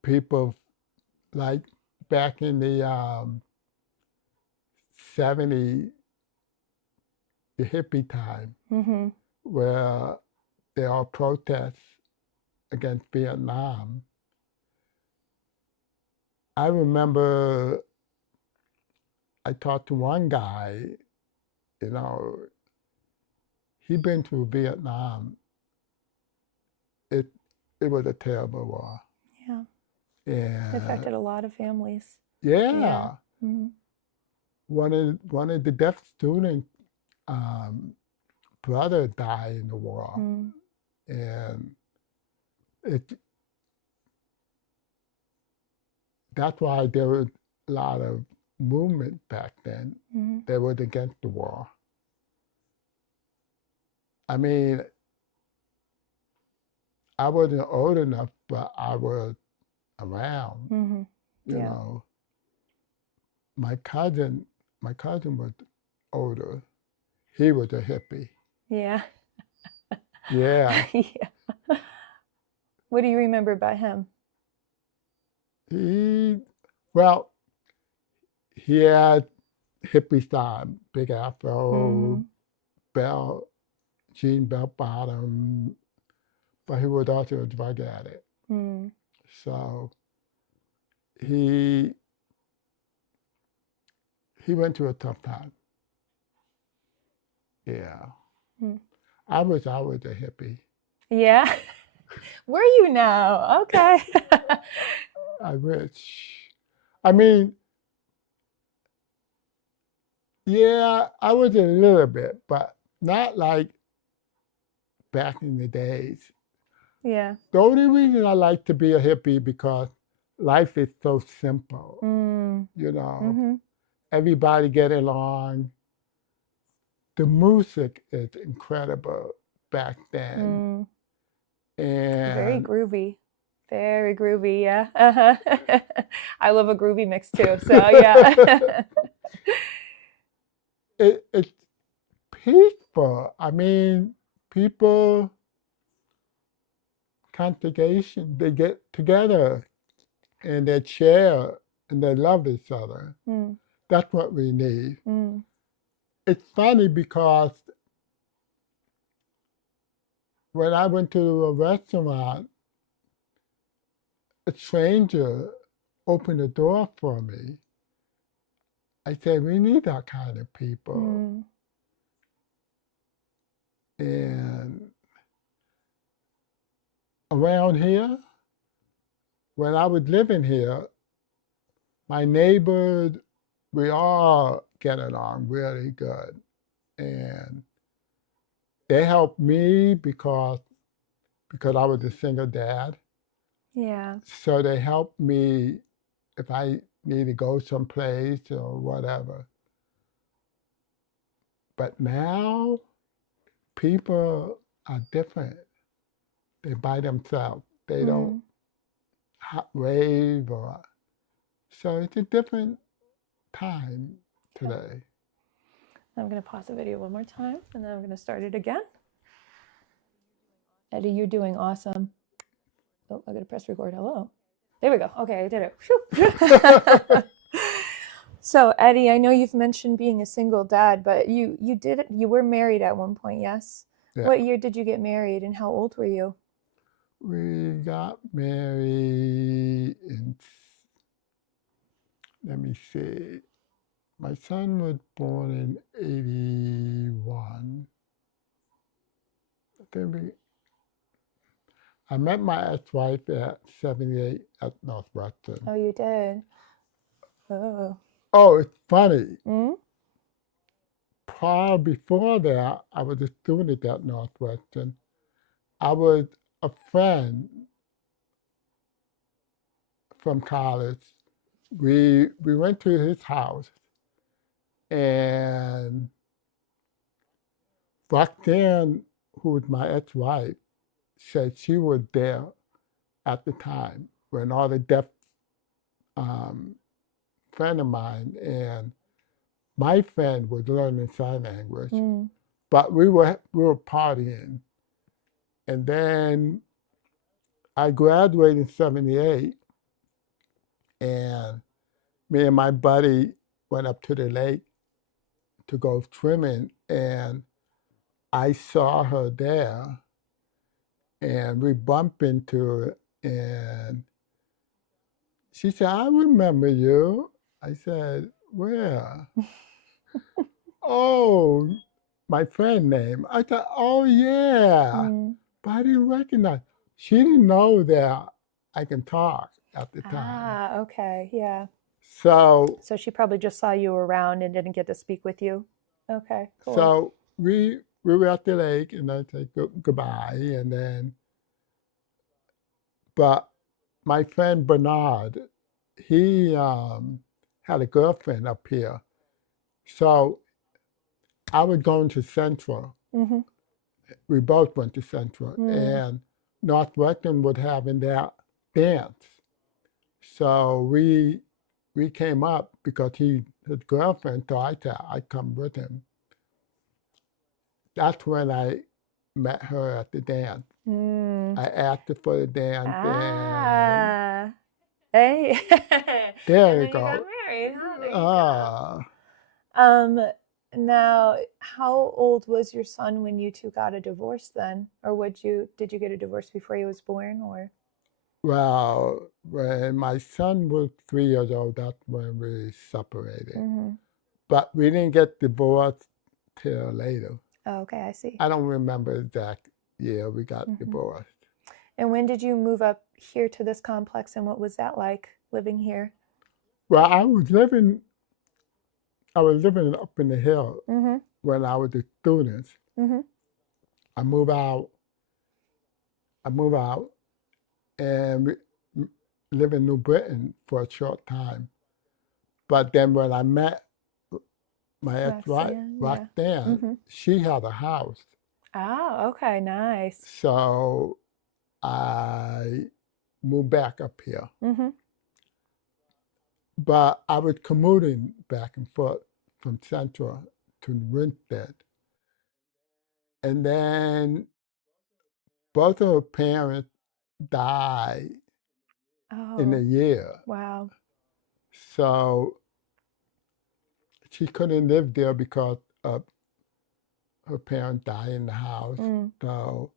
people like back in the 70s, the hippie time, Mm-hmm. where they all protest against Vietnam. I remember I talked to one guy, you know, he'd been through Vietnam. It was a terrible war. Yeah. And It affected a lot of families. yeah, Yeah. Mm-hmm. one of the deaf students' brother died in the war, and that's why there was a lot of movement back then. That was against the war. I mean, I wasn't old enough, but I was around. You know, my cousin was older. He was a hippie. Yeah. Yeah. Yeah. What do you remember about him? He had hippie style, big afro, belt, jean belt bottom, but he was also a drug addict. So he went through a tough time. Yeah. Hmm. I was a hippie. Yeah. Where are you now? Okay. I wish. I mean, yeah, I was a little bit, but not like back in the days. Yeah. The only reason I like to be a hippie because life is so simple. Mm. You know, Mm-hmm. everybody get along. The music is incredible back then. Very And groovy. Very groovy, yeah. Uh-huh. I love a groovy mix too, so yeah. it's peaceful. I mean, people, congregation, they get together and they share and they love each other. Mm. That's what we need. Mm. It's funny because when I went to a restaurant, a stranger opened the door for me. I said, we need that kind of people. Mm. And around here, when I was living here, my neighbors, we all get along really good. And they helped me because I was a single dad. Yeah. So they helped me if I need to go someplace or whatever. But now people are different. They by themselves. They don't Mm. rave or so it's a different time Okay. today. I'm going to pause the video one more time and then I'm going to start it again. Eddie, you're doing awesome. Oh, I got to press record. Hello. There we go. Okay, I did it. So, Eddie, I know you've mentioned being a single dad, but you were married at one point, yes? Yeah. What year did you get married and how old were you? We got married in, let me see, my son was born in 81. Then I met my ex-wife at 78 at Northwestern. Oh, you did? Oh. Oh, it's funny. Mm? Before that, I was a student at Northwestern. I was a friend from college. We went to his house, and Roxanne, who was my ex-wife, said she was there at the time when all the deaf friend of mine and my friend was learning sign language, but we were partying, and then I graduated in '78, and me and my buddy went up to the lake to go swimming, and I saw her there, and we bumped into it, and she said, I remember you. I said, where? Oh, my friend name. I thought, oh, yeah. But I didn't recognize. She didn't know that I can talk at the time. Ah, okay, yeah. So she probably just saw you around and didn't get to speak with you. Okay, cool. So we were at the lake, and I said goodbye, and then, but my friend Bernard, he had a girlfriend up here, so I was going to Central. Mm-hmm. We both went to Central, and Northwestern was having that dance. So we came up because his girlfriend, so I said I'd come with him. That's when I met her at the dance. I asked her for the dance. Ah, hey. There and you then go. You got married, huh? There you go. Now, how old was your son when you two got a divorce then? Or did you get a divorce before he was born, or? Well, when my son was 3 years old, that's when we separated. But we didn't get divorced till later. Oh, okay, I see. I don't remember exact year we got Mm-hmm. divorced. And when did you move up here to this complex, and what was that like living here? Well, I was living up in the hill Mm-hmm. when I was a student. Mm-hmm. I moved out. I moved out and lived in New Britain for a short time. But then when I met my ex-wife, Roxanne, yeah. Roxanne, Mm-hmm. she had a house. Oh, okay, nice. So I moved back up here. Mm-hmm. But I was commuting back and forth from Central to Winstead. And then both of her parents died in a Oh, year. wow. So she couldn't live there because of her parents died in the house. Mm, So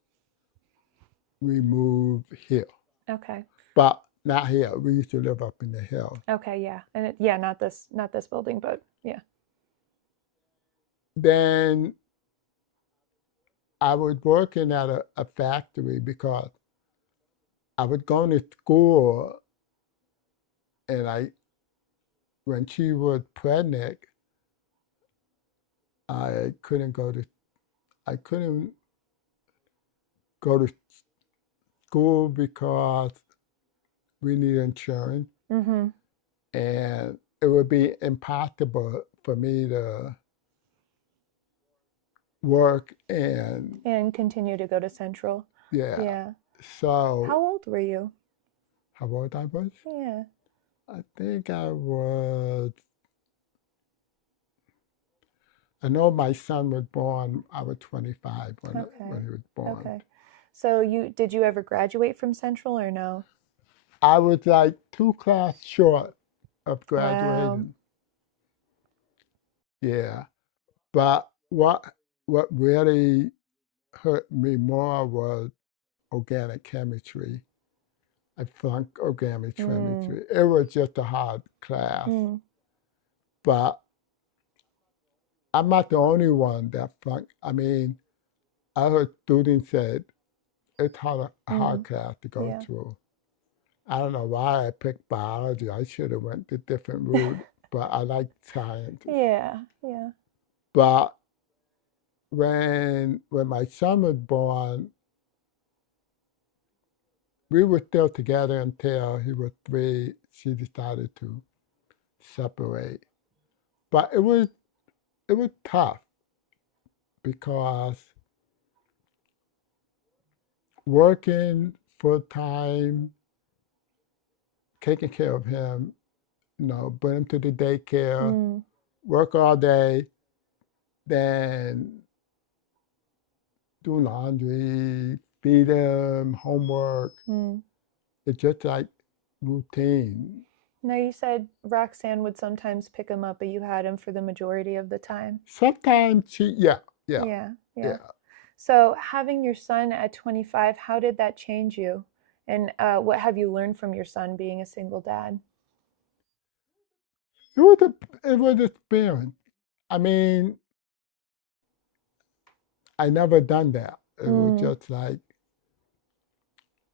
we moved here. okay. But not here. We used to live up in the hill. Okay, yeah. And yeah, not this building, but yeah. Then I was working at a factory because I was going to school, and when she was pregnant, I couldn't go to I couldn't go to school because we need insurance, Mm-hmm. and it would be impossible for me to work and And continue to go to Central. yeah. Yeah. So How old were you? how old I was? Yeah. I think I know my son was born, I was 25 when Okay. he was born. Okay. So did you ever graduate from Central or no? I was like 2 classes short of Wow. graduating. Yeah. But what really hurt me more was organic chemistry. I flunked organic Mm. chemistry. It was just a hard class. Mm. But I'm not the only one that flunked. I mean, I heard students said it's a hard Mm. class to go Yeah. through. I don't know why I picked biology. I should have went the different route, but I like science. Yeah. Yeah. But when my son was born, we were still together until he was 3. She decided to separate. But it was tough because working full time, taking care of him, bring him to the daycare, Mm. work all day, then do laundry, feed him, homework. Mm. It's just like routine. Now you said Roxanne would sometimes pick him up, but you had him for the majority of the time. Sometimes yeah. Yeah. Yeah. So having your son at 25, how did that change you? And what have you learned from your son being a single dad? It was experience. I mean, I never done that. It was Mm. just like,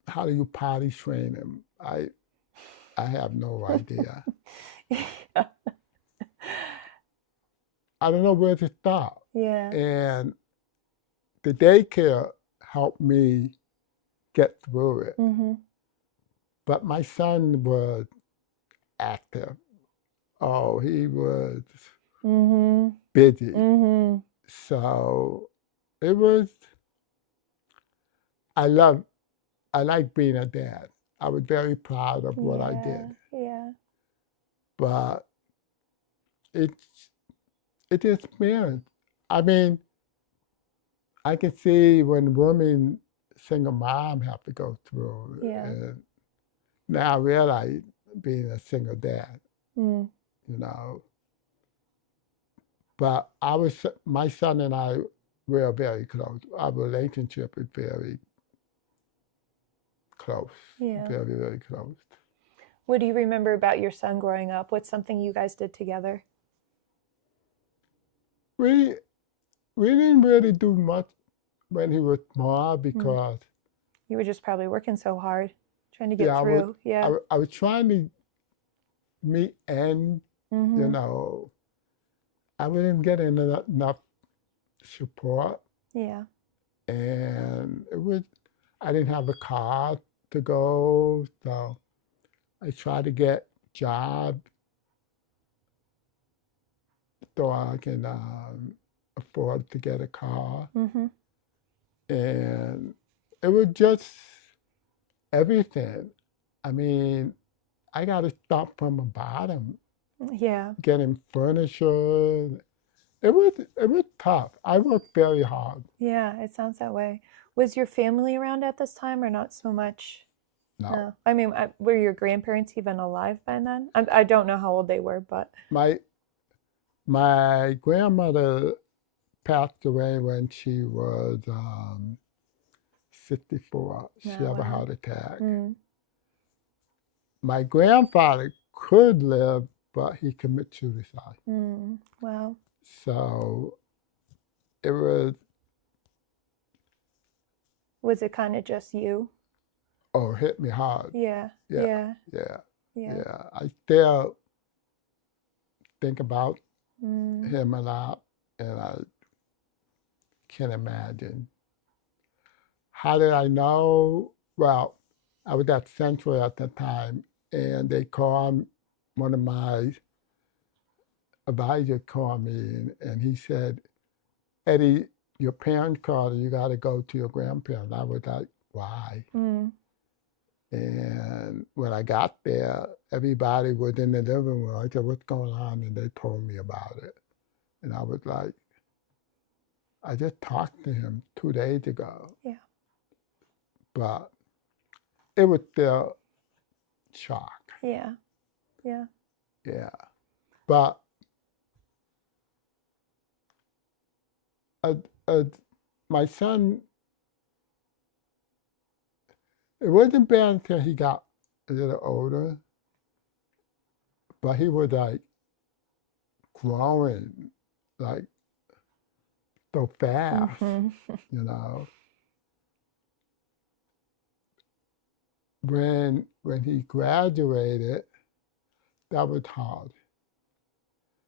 how do you potty train him? I have no idea. I don't know where to start. Yeah. And the daycare helped me get through it. Mm-hmm. But my son was active. Oh, he was Mm-hmm. busy. Mm-hmm. So it was, I love, I like being a dad. I was very proud of what I did. Yeah. But it's experience. I mean, I can see when women, single mom, have to go through. Yeah. And now I realize being a single dad, Mm. you know. But my son and I were very close. Our relationship is very close, Yeah. very, very close. What do you remember about your son growing up? What's something you guys did together? We we didn't really do much when he was small because you were just probably working so hard, trying to get yeah, through. I was trying to meet ends, you know. I wasn't getting enough support. Yeah. And I didn't have a car to go, so I tried to get jobs so I can afford to get a car. And it was just everything. I mean, I got to start from the bottom. Yeah. Getting furniture. It was tough. I worked very hard. Yeah, it sounds that way. Was your family around at this time or not so much? No. I mean, were your grandparents even alive by then? I don't know how old they were, but my grandmother passed away when she was 54. She had a heart attack. My grandfather could live, but he committed suicide. Wow. So it was. Was it kind of just you? Oh, it hit me hard. Yeah. Yeah. I still think about him a lot, and I can't imagine. How did I know? Well, I was at Central at the time, and they called, one of my advisors called me, and he said, Eddie, your parents called and you got to go to your grandparents. I was like, why? And when I got there, everybody was in the living room. I said, what's going on? And they told me about it. And I was like, I just talked to him 2 days ago. Yeah. But it was still shock. Yeah. But my son, it wasn't bad until he got a little older, but he was like growing like so fast, you know. When he graduated, that was hard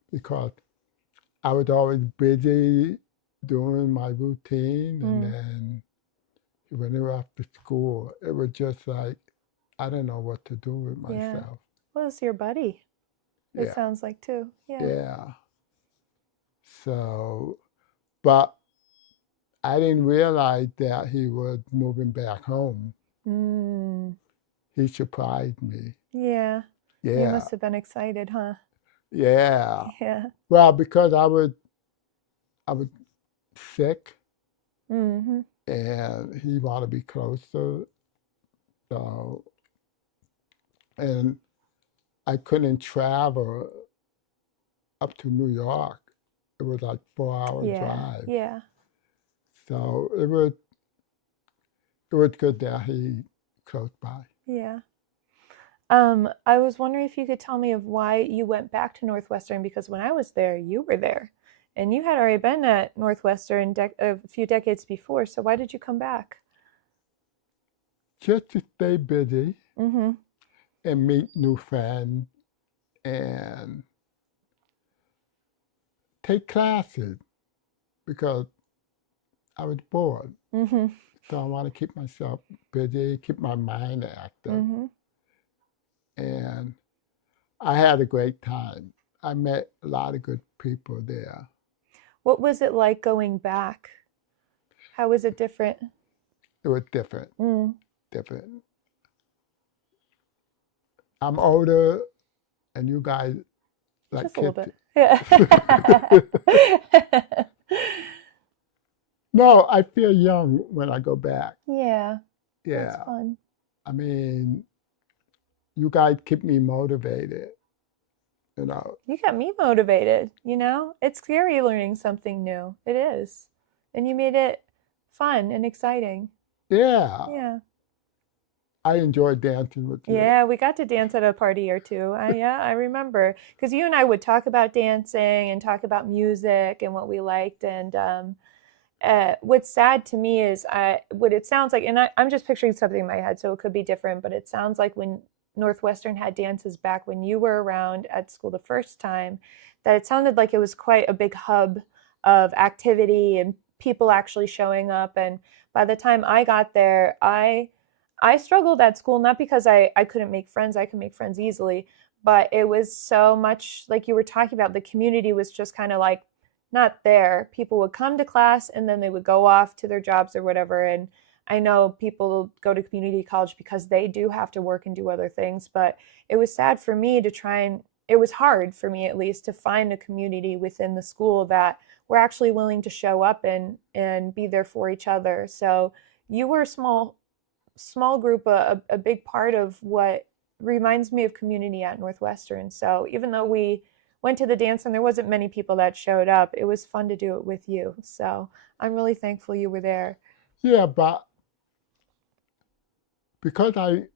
because I was always busy doing my routine, and then when he was after school, it was just like I don't know what to do with myself. Well, it's your buddy. It sounds like too. Yeah. So, but I didn't realize that he was moving back home. He surprised me. Yeah. You must have been excited, huh? Yeah. Yeah. Well, because I was sick, and he wanted to be closer. So, and I couldn't travel up to New York. It was like 4-hour drive. Yeah. So it was good that he close by. Yeah. I was wondering if you could tell me of why you went back to Northwestern, because when I was there, you were there, and you had already been at Northwestern a few decades before. So why did you come back? Just to stay busy and meet new friends and take classes because I was bored. So I want to keep myself busy, keep my mind active. And I had a great time. I met a lot of good people there. What was it like going back? How was it different? It was different. Different. I'm older, and you guys like just a little kids. bit. Yeah. No, I feel young when I go back. Yeah. That's fun. I mean, you guys keep me motivated, you know. You got me motivated, you know. It's scary learning something new. It is. And you made it fun and exciting. Yeah. I enjoyed dancing with you. Yeah, we got to dance at a party or two. I remember. Because you and I would talk about dancing and talk about music and what we liked. And what's sad to me is what it sounds like, and I'm just picturing something in my head, so it could be different, but it sounds like when Northwestern had dances back when you were around at school the first time, that it sounded like it was quite a big hub of activity and people actually showing up. And by the time I got there, I struggled at school, not because I couldn't make friends, I could make friends easily, but it was so much like you were talking about, the community was just kind of like not there. People would come to class and then they would go off to their jobs or whatever. And I know people go to community college because they do have to work and do other things, but it was sad for me to try and it was hard for me at least to find a community within the school that were actually willing to show up and be there for each other. So you were a small group, a big part of what reminds me of community at Northwestern. So even though we went to the dance and there wasn't many people that showed up, it was fun to do it with you. So I'm really thankful you were there. Yeah, but because I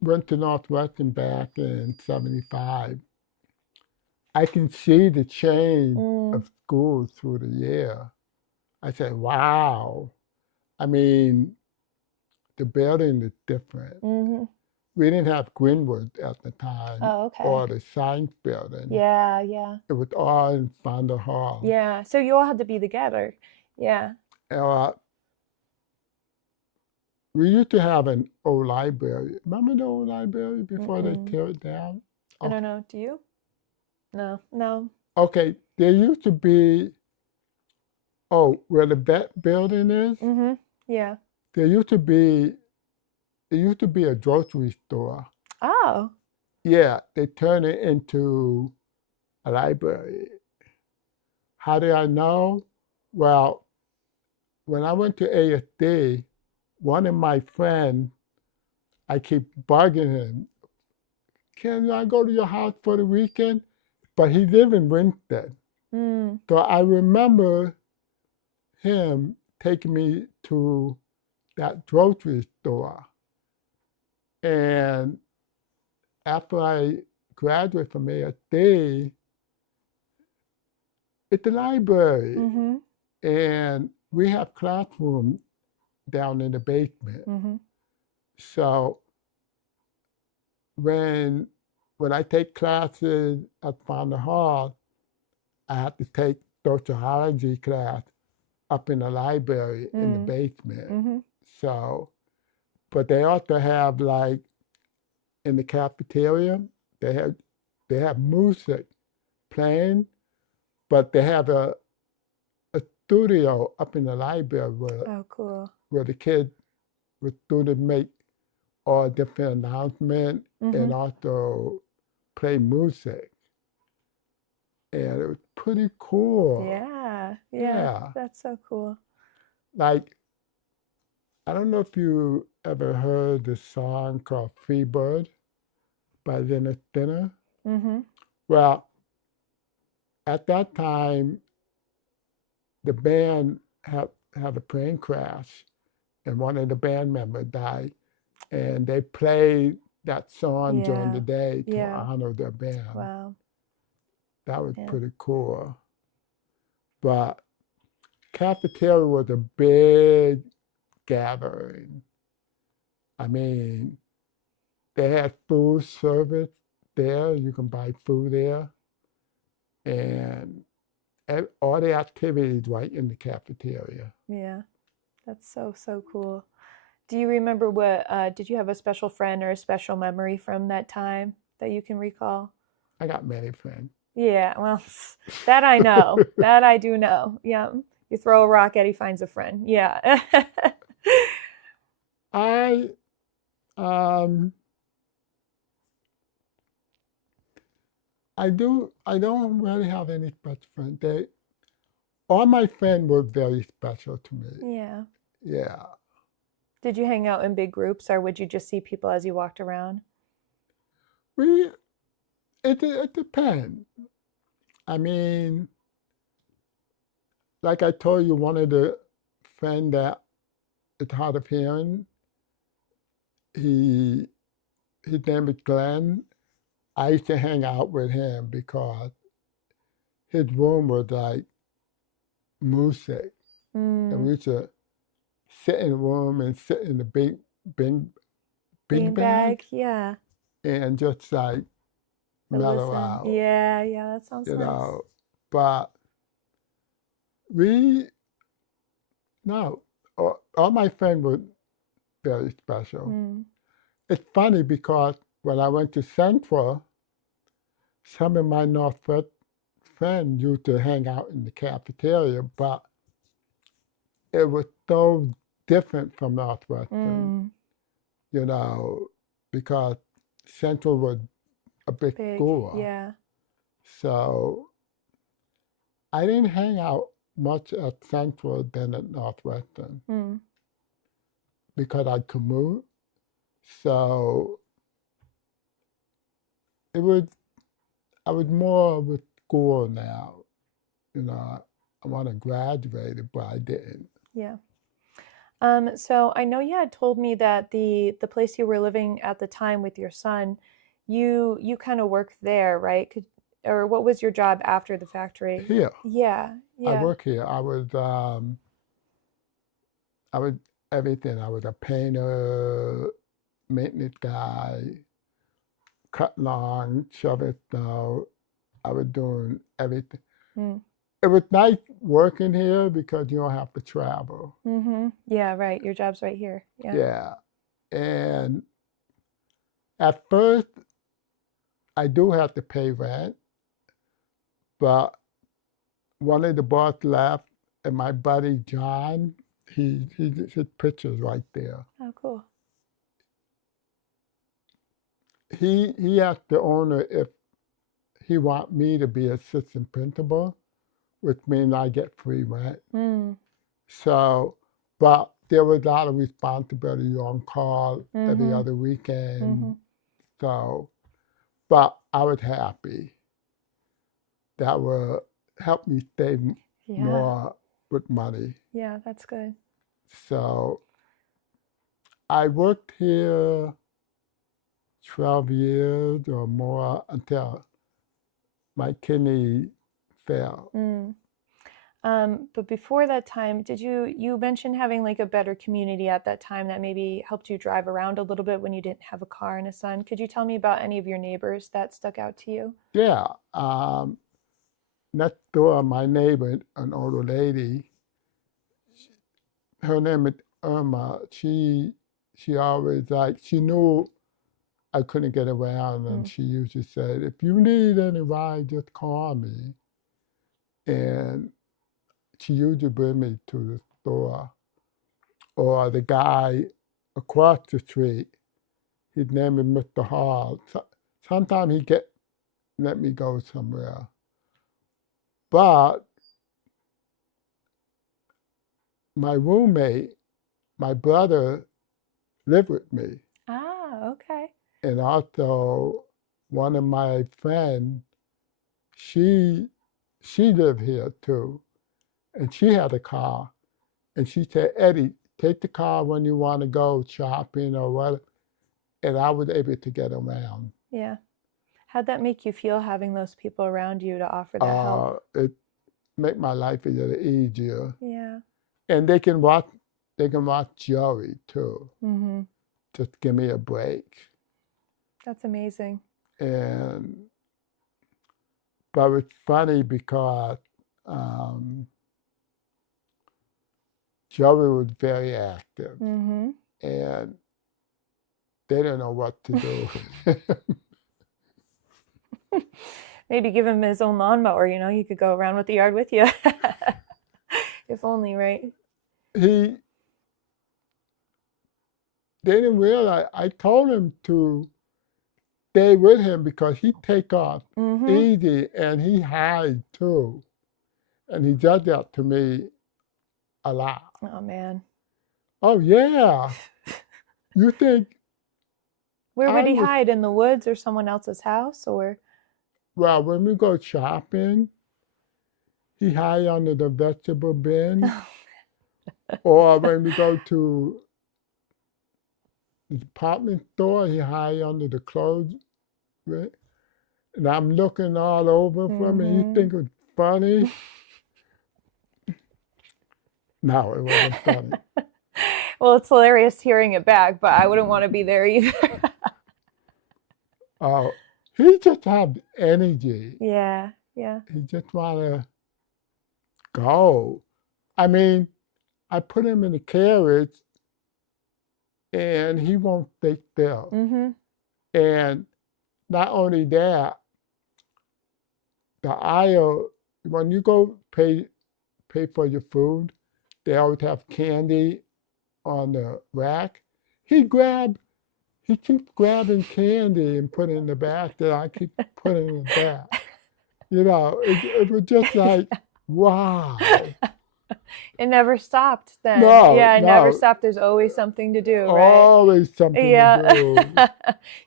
went to Northwestern back in '75, I can see the change of schools through the year. I said, wow. I mean, the building is different. Mm-hmm. We didn't have Greenwood at the time Okay. or the science building. Yeah. It was all in Fonda Hall. Yeah. So you all had to be together. Yeah. We used to have an old library. Remember the old library before they tear it down? I don't know. Do you? No. Okay, there used to be, where the vet building is? Mm-hmm. Yeah. There used to be a grocery store. Oh. Yeah, they turned it into a library. How did I know? Well, when I went to ASD, one of my friends, I keep bugging him, can I go to your house for the weekend? But he lived in Winstead. So I remember him taking me to that grocery store. And after I graduated from ASD, it's a library. Mm-hmm. And we have classrooms down in the basement. Mm-hmm. So when I take classes at Fonda Hall, I have to take sociology class up in the library in the basement. Mm-hmm. So, but they also have, like, in the cafeteria, they have music playing, but they have a studio up in the library where the kids with students make all different announcements and also play music. And it was pretty cool. Yeah. That's so cool. Like, I don't know if you ever heard the song called Free Bird by Leonard Skinner. Mm-hmm. Well, at that time, the band had a plane crash and one of the band members died. And they played that song during the day to honor their band. Wow. That was pretty cool. But cafeteria was a big gathering. I mean, they had food service there. You can buy food there. And all the activities right in the cafeteria. Yeah, that's so cool. Do you remember did you have a special friend or a special memory from that time that you can recall? I got many friends. Yeah, well, that I know. That I do know. Yeah. You throw a rock, Eddie finds a friend. Yeah. I don't really have any special friends. All my friends were very special to me. Yeah. Yeah. Did you hang out in big groups or would you just see people as you walked around? It depends. I mean, like I told you, one of the friends that is hard of hearing, he his name is Glenn. I used to hang out with him because his room was like music, and we used to sit in the room and sit in the bing Bean bag bag, yeah. and just like mellow Listen. out, Yeah, yeah, that sounds you nice. know. But we no, all my friends were very special. It's funny because when I went to Central, some of my Northwest friends used to hang out in the cafeteria, but it was so different from Northwestern, you know, because Central was a big school. Yeah. So I didn't hang out much at Central than at Northwestern because I commute. So it was, I was more with school now. You know, I want to graduate, but I didn't. Yeah. So I know you had told me that the place you were living at the time with your son, you kind of worked there, right? Or what was your job after the factory? Here. Yeah. I work here. I was everything. I was a painter, maintenance guy, cut lawn, shovel snow. I was doing everything. It was nice working here because you don't have to travel. Yeah, right. Your job's right here. Yeah. Yeah. And at first, I do have to pay rent, but one of the boss left, and my buddy John, his picture's right there. Oh, cool. He asked the owner if he want me to be assistant principal, which means I get free rent. So, but there was a lot of responsibility on call every other weekend. So, but I was happy. That would help me save more with money. Yeah, that's good. So I worked here 12 years or more until my kidney failed. But before that time, you mentioned having like a better community at that time that maybe helped you drive around a little bit when you didn't have a car and a son. Could you tell me about any of your neighbors that stuck out to you? Yeah. Next door, my neighbor, an older lady, her name is Irma. She always she knew I couldn't get around, and she usually said, "If you need any ride, just call me." And she usually bring me to the store. Or the guy across the street, his name is Mr. Hall. Sometimes he let me go somewhere. But my roommate, my brother, lived with me. Ah, okay. And also one of my friends, she lived here too. And she had a car. And she said, "Eddie, take the car when you want to go shopping or what." And I was able to get around. Yeah. How'd that make you feel having those people around you to offer that help? It made my life a little easier. Yeah. And they can watch Joey too. Just give me a break. That's amazing. But it's funny because Joey was very active, and they didn't know what to do. Maybe give him his own lawnmower, he could go around with the yard with you. If only, right? They didn't realize, I told him to stay with him because he'd take off easy and he hides too. And he does that to me a lot. Oh, man. Oh, yeah. You think... Where would he hide? In the woods or someone else's house, or? Well, when we go shopping, he hides under the vegetable bin. Or when we go to the department store. He hide under the clothes, right? And I'm looking all over for him, and you think it's funny? No, it wasn't funny. Well, it's hilarious hearing it back, but I wouldn't want to be there either. Oh, he just had energy. Yeah, yeah. He just want to go. I mean, I put him in the carriage, and he won't stay still. And not only that, the aisle, when you go pay for your food, they always have candy on the rack. He keeps grabbing candy and putting it in the basket. I keep putting it back. You know, it was just like, wow. It never stopped then. No, yeah, it never no. stopped. There's always something to do, right? Always something to do.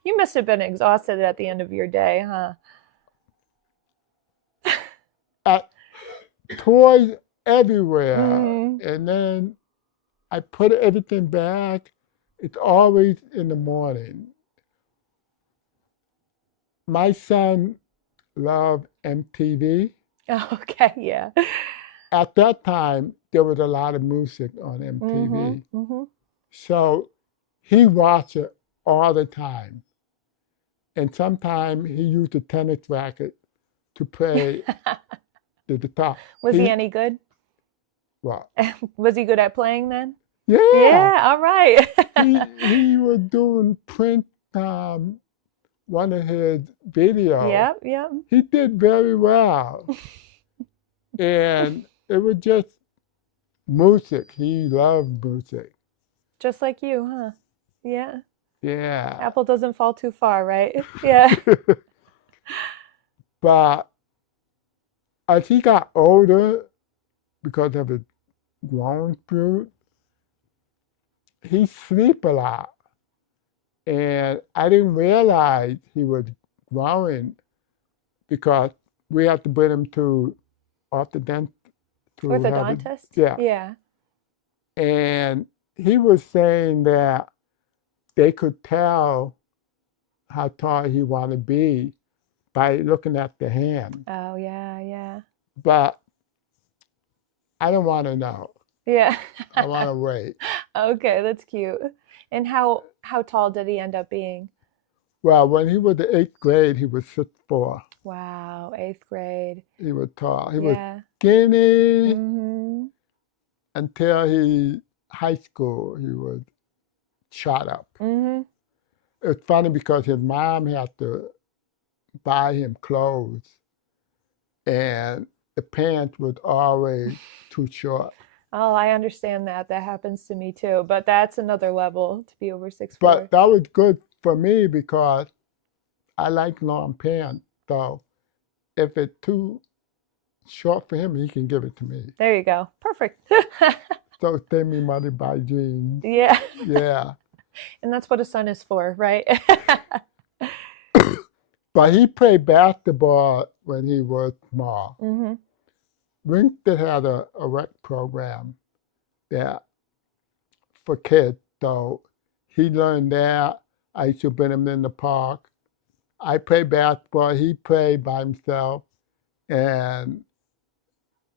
You must have been exhausted at the end of your day, huh? Toys everywhere. And then I put everything back. It's always in the morning. My son loved MTV. Okay, yeah. At that time, there was a lot of music on MTV. So he watched it all the time. And sometimes he used a tennis racket to play the guitar. Was he any good? What? Was he good at playing then? Yeah. Yeah, all right. he was doing print one of his videos. Yep, yep. He did very well. And it was just music. He loved music. Just like you, huh? Yeah. Yeah. Apple doesn't fall too far, right? Yeah. But as he got older, because of his growing fruit, he sleep a lot. And I didn't realize he was growing because we had to bring him to orthodontist. Orthodontist? Yeah. Yeah. And he was saying that they could tell how tall he wanted to be by looking at the hand. Oh, yeah, yeah. But I don't want to know. Yeah. I want to wait. Okay, that's cute. And how tall did he end up being? Well, when he was in 8th grade, he was 6'4". Wow, 8th grade. He was tall. He was skinny until high school. He was shot up. It's funny because his mom had to buy him clothes, and the pants was always too short. Oh, I understand that. That happens to me too. But that's another level to be over 6'4". But that was good for me because I like long pants. So if it's too short for him, he can give it to me. There you go. Perfect. So save me money buy jeans. Yeah. Yeah. And that's what a son is for, right? But he played basketball when he was small. Winstead had a rec program that for kids. So he learned that. I used to bring him in the park. I played basketball. He played by himself. And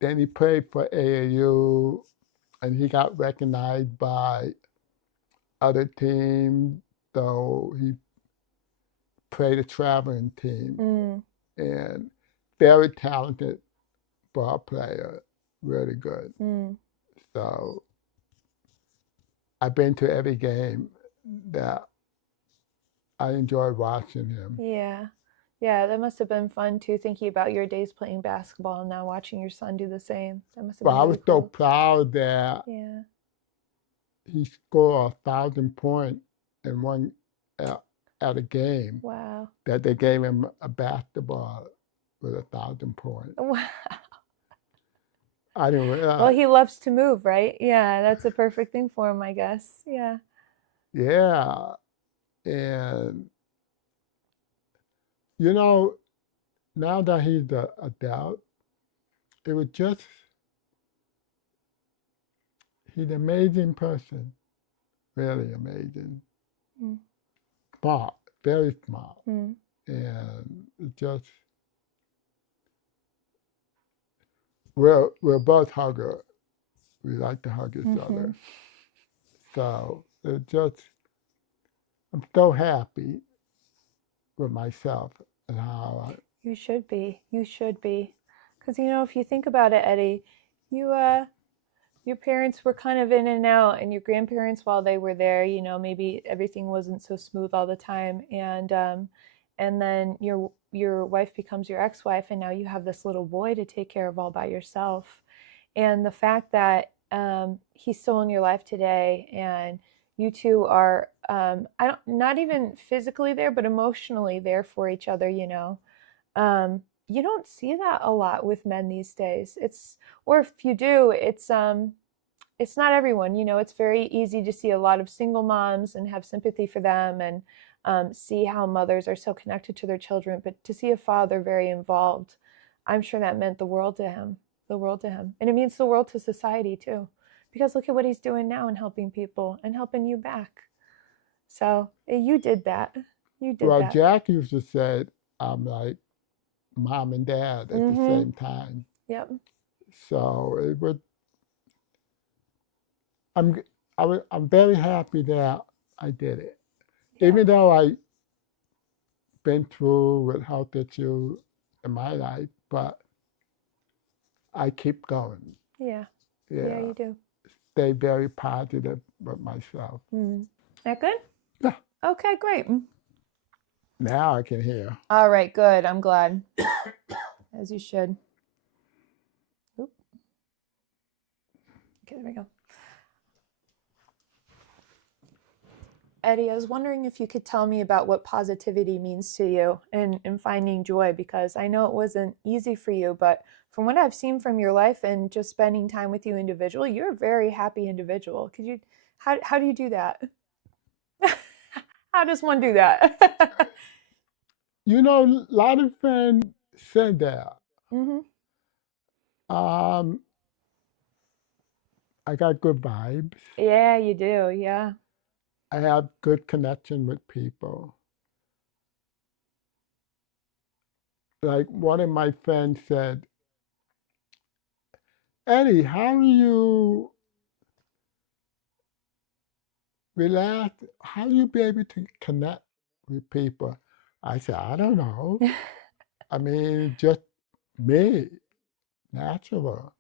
then he played for AAU, and he got recognized by other teams. So he played a traveling team. And very talented ball player, really good. So I've been to every game that I enjoyed watching him. Yeah. Yeah, that must have been fun too, thinking about your days playing basketball and now watching your son do the same. That must have been I was really so proud that he scored 1,000 points in one at a game. Wow. That they gave him a basketball with 1,000 points. Wow. I didn't realize. Well, he loves to move, right? Yeah, that's a perfect thing for him, I guess. Yeah. Yeah. And, you know, now that he's an adult, it was just, he's an amazing person, really amazing. Mm. smart, very smart. Mm. And it just, we're both huggers. We like to hug each Mm-hmm. other. So it just, I'm so happy with myself and how I, You should be. You should be. Because, you know, if you think about it, Eddie, your parents were kind of in and out, and your grandparents, while they were there, you know, maybe everything wasn't so smooth all the time. And then your wife becomes your ex-wife, and now you have this little boy to take care of all by yourself. And the fact that he's still in your life today, and you two are I don't not even physically there, but emotionally there for each other, you know. You don't see that a lot with men these days. Or if you do, it's not everyone, you know. It's very easy to see a lot of single moms and have sympathy for them, and see how mothers are so connected to their children. But to see a father very involved, I'm sure that meant the world to him, the world to him. And it means the world to society too, because look at what he's doing now and helping people and helping you back. So you did that. You did well, that. Jack used to say, I'm like mom and dad at the Mm-hmm. same time. Yep. So it would, I'm, I'm very happy that I did it. Yeah. Even though I been through with health issues in my life, but I keep going. Yeah. Yeah, Yeah, you do. stay very positive with myself. Mm. That good? Yeah, Okay, great. now I can hear. All right, good. I'm glad. As you should. Oop. Okay, there we go. Eddie, I was wondering if you could tell me about what positivity means to you and finding joy, because I know it wasn't easy for you, but from what I've seen from your life and just spending time with you individually, you're a very happy individual. How do you do that? How does one do that? You know, a lot of friends said that. Mm-hmm. Um, I got good vibes. Yeah, you do. Yeah. I have good connection with people. Like one of my friends said, Eddie, how do you relax? How do you be able to connect with people? I said, I don't know. I mean, just me, natural.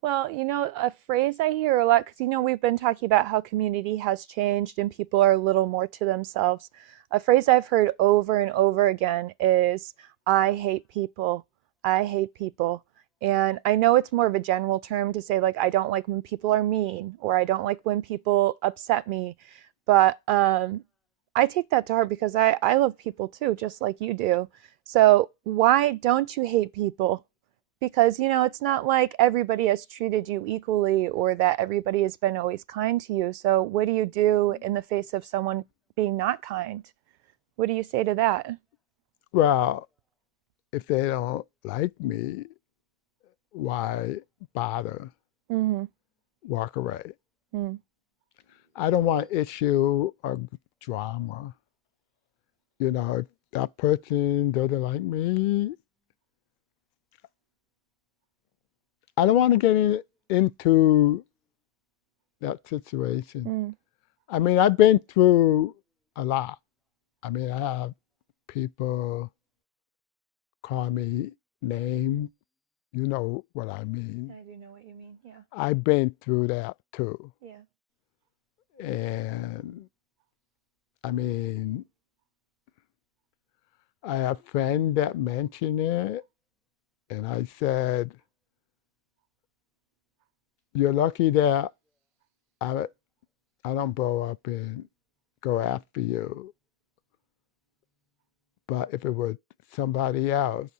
Well, you know, a phrase I hear a lot, because, you know, we've been talking about how community has changed and people are a little more to themselves. A phrase I've heard over and over again is, I hate people. I hate people. And I know it's more of a general term to say, like, I don't like when people are mean, or I don't like when people upset me. But I take that to heart, because I love people too, just like you do. So why don't you hate people? Because, you know, it's not like everybody has treated you equally, or that everybody has been always kind to you. So what do you do in the face of someone being not kind? What do you say to that? Well, if they don't like me, why bother? Mm-hmm. Walk away. Mm. I don't want issue or drama. You know, if that person doesn't like me, I don't want to get into that situation. Mm. I mean, I've been through a lot. I mean, I have people call me names. You know what I mean. I do know what you mean. Yeah. I've been through that too. Yeah. And I mean, I have friends that mention it, and I said, "You're lucky that I I don't blow up and go after you. But if it was somebody else,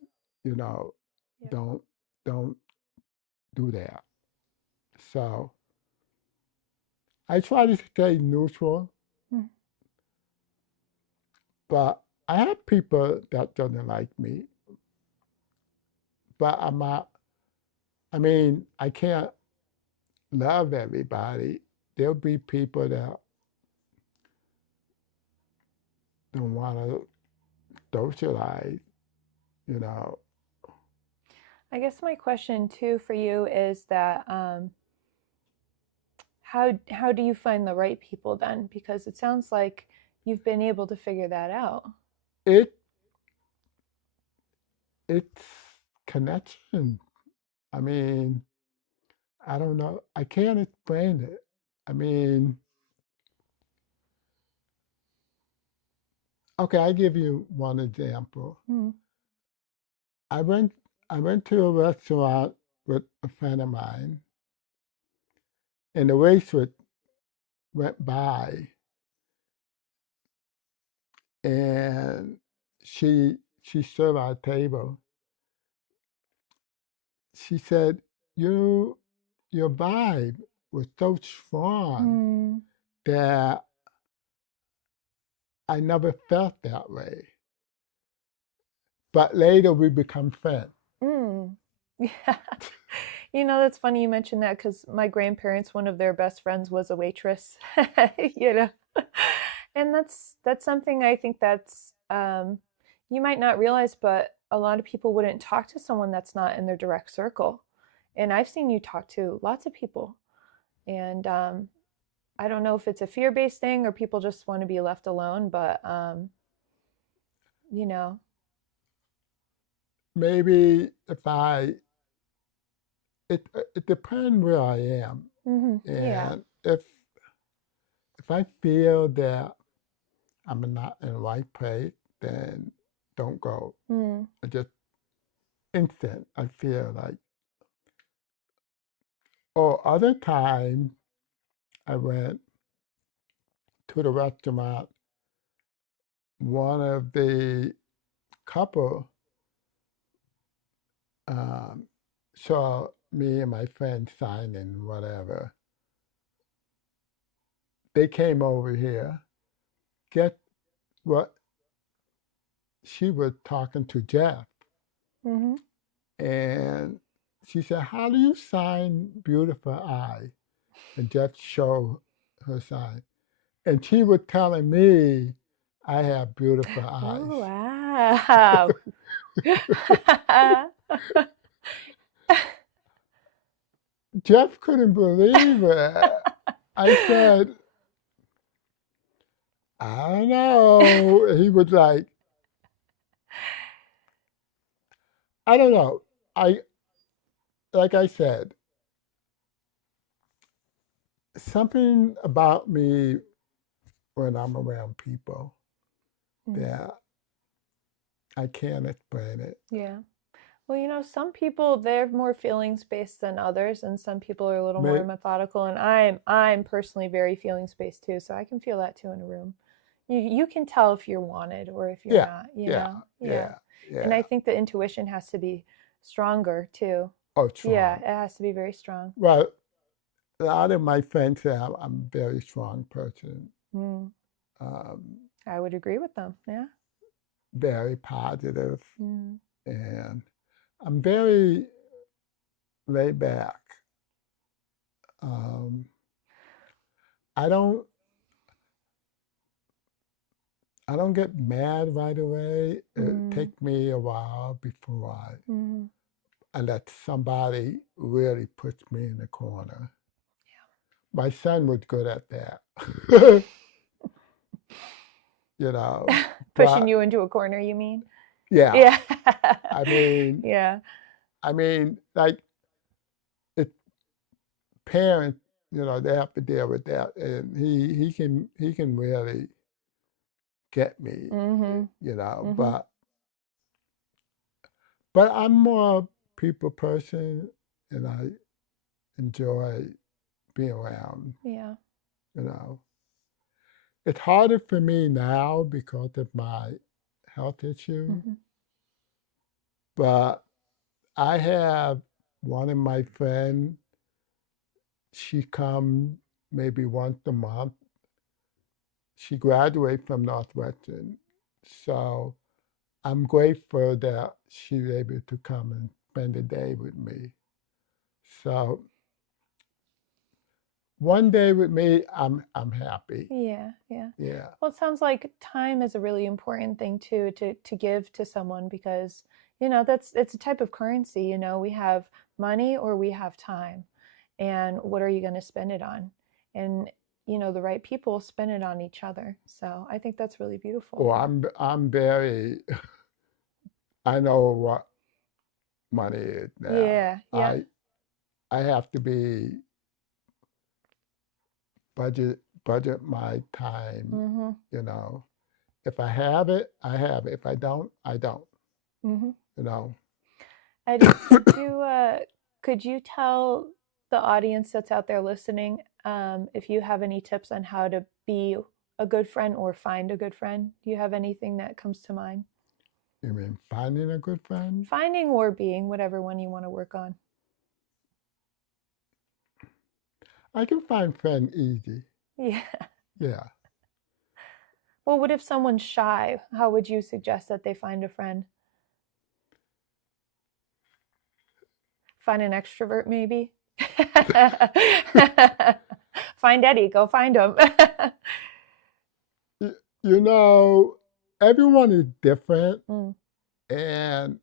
you know, Yeah. don't don't do that." So I try to stay neutral, Mm. but I have people that doesn't like me. But I'm not. I mean, I can't love everybody. There'll be people that don't want to socialize, you know. I guess my question too for you is that how do you find the right people then? Because it sounds like you've been able to figure that out. It it's connection. I mean, I don't know. I can't explain it. I mean, okay, I give you one example. Mm. I went I went to a restaurant with a friend of mine, and the waitress went by, and she stood at our table. She said, "You your vibe was so strong Mm. that I never felt that way." But later we become friends. Mm. Yeah. You know, that's funny you mentioned that because my grandparents, one of their best friends was a waitress, you know. And that's something I think that's you might not realize, but a lot of people wouldn't talk to someone that's not in their direct circle. And I've seen you talk to lots of people. And I don't know if it's a fear-based thing or people just want to be left alone, but you know. Maybe if it depends where I am, Yeah. and if I feel that I'm not in the right place, then don't go. Mm. I just instant. I feel like. Or other time, I went to the restaurant. One of the couple um, saw me and my friend signing whatever. They came over here. Guess what? She was talking to Jeff, Mm-hmm. and she said, "How do you sign beautiful eye?" And Jeff showed her sign, and she was telling me I have beautiful eyes. Oh, wow. Jeff couldn't believe it. I said, "I don't know." He was like, "I don't know." I like I said, something about me when I'm around people that I can't explain it. Yeah. Well, you know, some people they're more feelings based than others, and some people are a little more May, methodical. And I'm personally very feelings based too, so I can feel that too in a room. You can tell if you're wanted or if you're yeah, not. You yeah, know, yeah. yeah, And I yeah. think the intuition has to be stronger too. Oh, Yeah, strong. it has to be very strong. Well, a lot of my friends say I'm a very strong person, Mm. um, I would agree with them. Yeah. very positive, Mm. and I'm very laid back. Um, I don't I don't get mad right away. It Mm. takes me a while before Mm. I let somebody really push me in the corner. My son was good at that, you know. Pushing But you into a corner, you mean? yeah, Yeah. I mean, Yeah. like it's parents, they have to deal with that, and he can really get me, Mhm. you know. Mhm. But I'm more a people person, and I enjoy being around, Yeah. you know. It's harder for me now because of my health issue, Mhm. but I have one of my friends, she comes maybe once a month. She graduated from Northwestern. So I'm grateful that she's able to come and spend a day with me. So one day with me, I'm happy. Yeah, yeah. Yeah. Well, it sounds like time is a really important thing too to give to someone because, you know, it's a type of currency, you know, we have money or we have time. And what are you going to spend it on? And, you know, the right people spend it on each other. So I think that's really beautiful. Well, I'm very. I know what money is now. Yeah, yeah. I have to be budget my time. Mm-hmm. You know, if I have it, I have it. If I don't, I don't. Mm-hmm. You know. Eddie, could you tell the audience that's out there listening if you have any tips on how to be a good friend or find a good friend? Do you have anything that comes to mind? You mean finding a good friend? Finding or being, whatever one you want to work on. I can find friends easy. Yeah. Yeah. Well, what if someone's shy? How would you suggest that they find a friend? Find an extrovert, maybe? Find Eddie, go find him. You know, everyone is different, Mm. and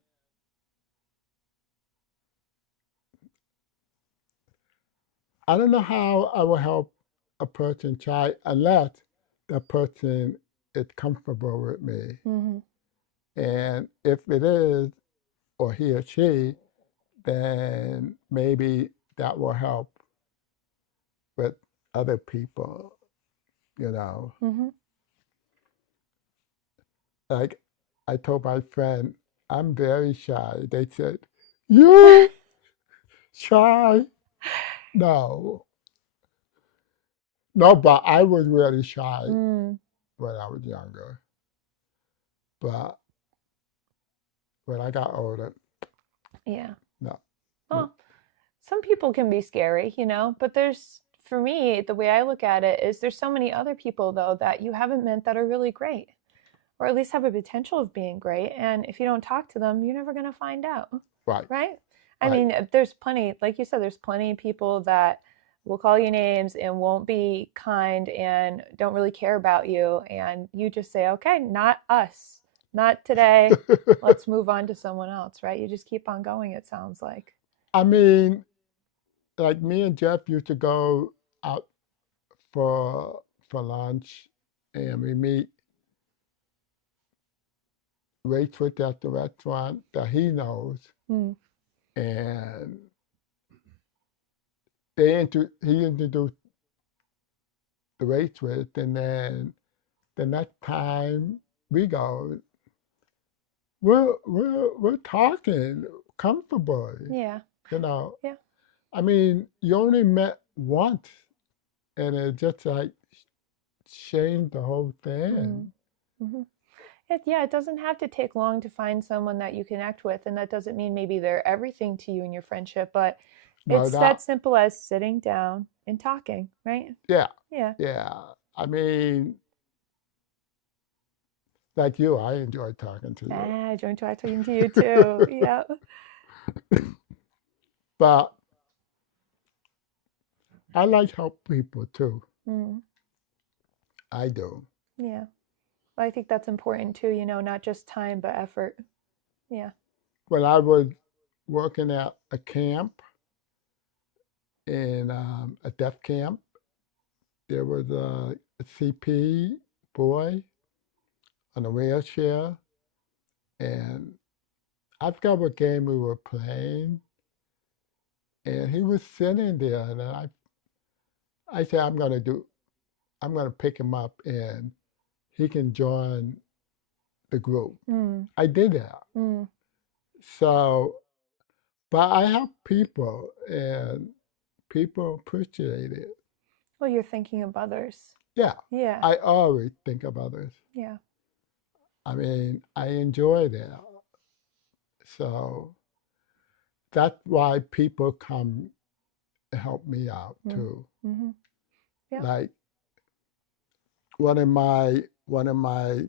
I don't know how I will help a person try unless the person is comfortable with me. Mm-hmm. And if it is, or he or she, then maybe that will help with other people, you know. Mm-hmm. Like I told my friend, I'm very shy. They said, you shy? No. No, but I was really shy Mm. when I was younger. But when I got older, Yeah. no. Well, some people can be scary, you know, but for me, the way I look at it is there's so many other people, though, that you haven't met that are really great, or at least have a potential of being great. And if you don't talk to them, you're never going to find out. Right. Right? I Right. mean, there's plenty, like you said, there's plenty of people that will call you names and won't be kind and don't really care about you. And you just say, okay, not us, not today. Let's move on to someone else, right? You just keep on going, it sounds like. I mean, like me and Jeff used to go out for lunch, and we meet waitress at the restaurant that he knows, Mm. and he introduced the waitress, and then the next time we go, we're talking comfortably, Yeah. you know. Yeah. I mean, you only met once, and it just like changed the whole thing. Mm-hmm. It doesn't have to take long to find someone that you connect with. And that doesn't mean maybe they're everything to you in your friendship, but No, it's that simple as sitting down and talking, right? yeah, Yeah. yeah. I mean, like you, I enjoy talking to you. I enjoy talking to you too. Yeah. But I like help people too. Mm. I do. Yeah. I think that's important too, you know, not just time, but effort. Yeah. When I was working at a camp, in a deaf camp, there was a CP boy on a wheelchair, and I forgot what game we were playing, and he was sitting there, and I said, I'm gonna pick him up, and he can join the group. Mm. I did that. Mm. So, but I help people, and people appreciate it. Well, you're thinking of others. Yeah. Yeah. I always think of others. Yeah. I mean, I enjoy that. So that's why people come and help me out too. Mm-hmm. Yeah. Like one of my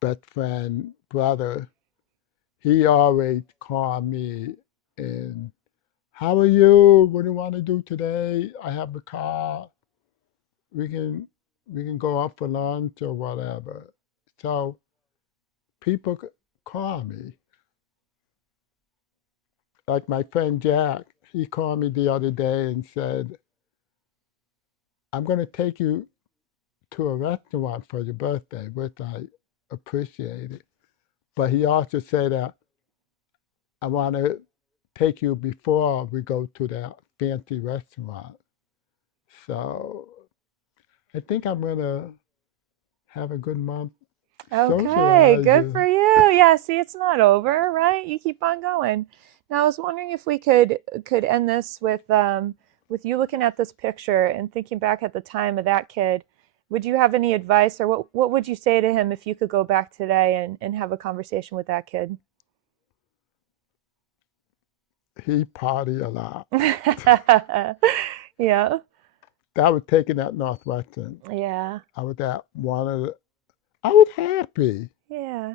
best friend brother, he always called me and how are you? What do you want to do today? I have a car. We can go out for lunch or whatever. So people call me. Like my friend Jack, he called me the other day and said, I'm going to take you to a restaurant for your birthday, which I appreciated. But he also said that I want to take you before we go to that fancy restaurant. So I think I'm going to have a good month Okay, good for socializing. you. Yeah, see, it's not over, right? You keep on going. Now, I was wondering if we could end this with you looking at this picture and thinking back at the time of that kid. Would you have any advice, or what would you say to him if you could go back today and have a conversation with that kid? He partied a lot. Yeah. I was taking at Northwestern. Yeah. I was at one of the, I was happy. Yeah.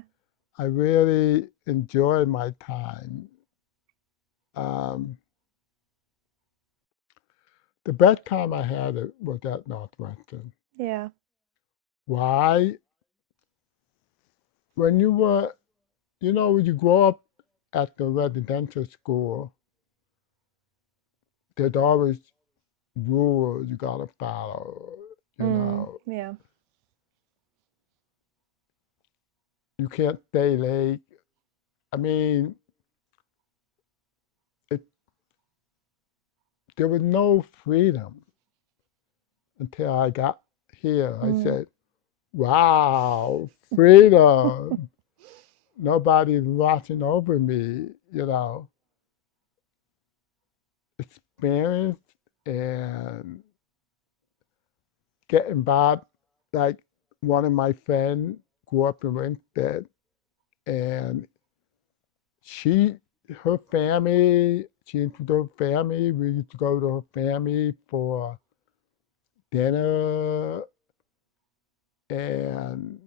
I really enjoyed my time. Um, the best time I had it was at Northwestern. Yeah. Why? When you were, when you grow up at the residential school, there's always rules you gotta follow. You know, Yeah. you can't stay late. I mean, it, there was no freedom until I got here. I Mm. said, wow, freedom. Nobody's watching over me, experience and getting by. Like one of my friends grew up in Winstead, and she, her family, she introduced her family. We used to go to her family for dinner and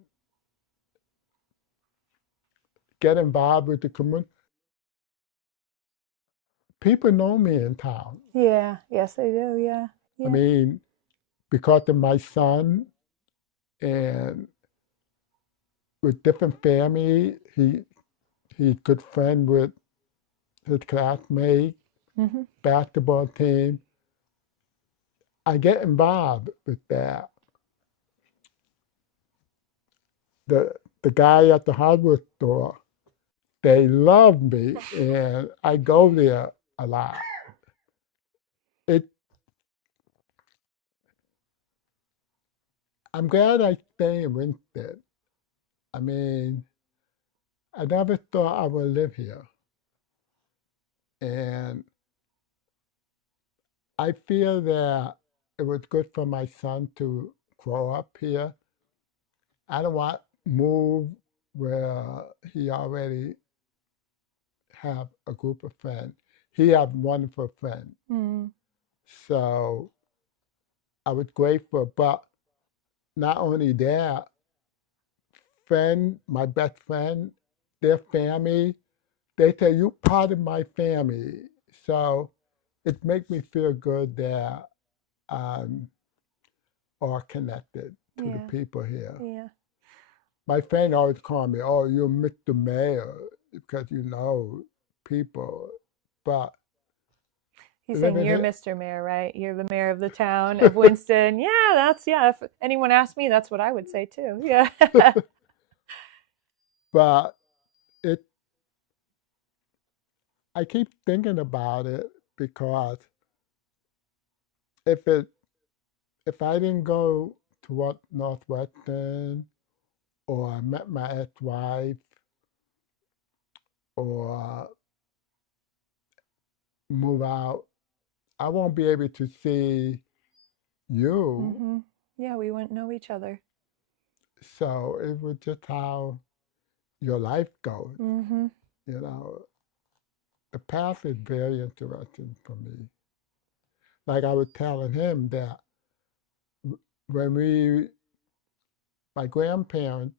get involved with the community. People know me in town. Yeah. Yes, I do. Yeah. I Yeah. mean, because of my son and with different family, he's good friend with his classmate, Hmm. basketball team. I get involved with that. The guy at the hardware store, they love me, and I go there a lot. It. I'm glad I stay in Winstead. I mean, I never thought I would live here, and I feel that it was good for my son to grow up here. I don't want move where he already have a group of friends. He have wonderful friends. Mm. So I was grateful. But not only that, my best friend, their family, they say you part of my family. So it makes me feel good that I'm all connected to the Yeah. people here. Yeah. My friend always called me, oh, you're Mr. Mayor, because you know people. But He's saying living you're here, Mr. Mayor, right? You're the mayor of the town of Winstead. Yeah, yeah. If anyone asked me, that's what I would say too. Yeah. but it, I keep thinking about it because if it, if I didn't go to what Northwestern or I met my ex-wife or move out, I won't be able to see you. Hmm. Yeah, we wouldn't know each other. So it was just how your life goes. Hmm. You know, the past is very interesting for me. Like I was telling him that when my grandparents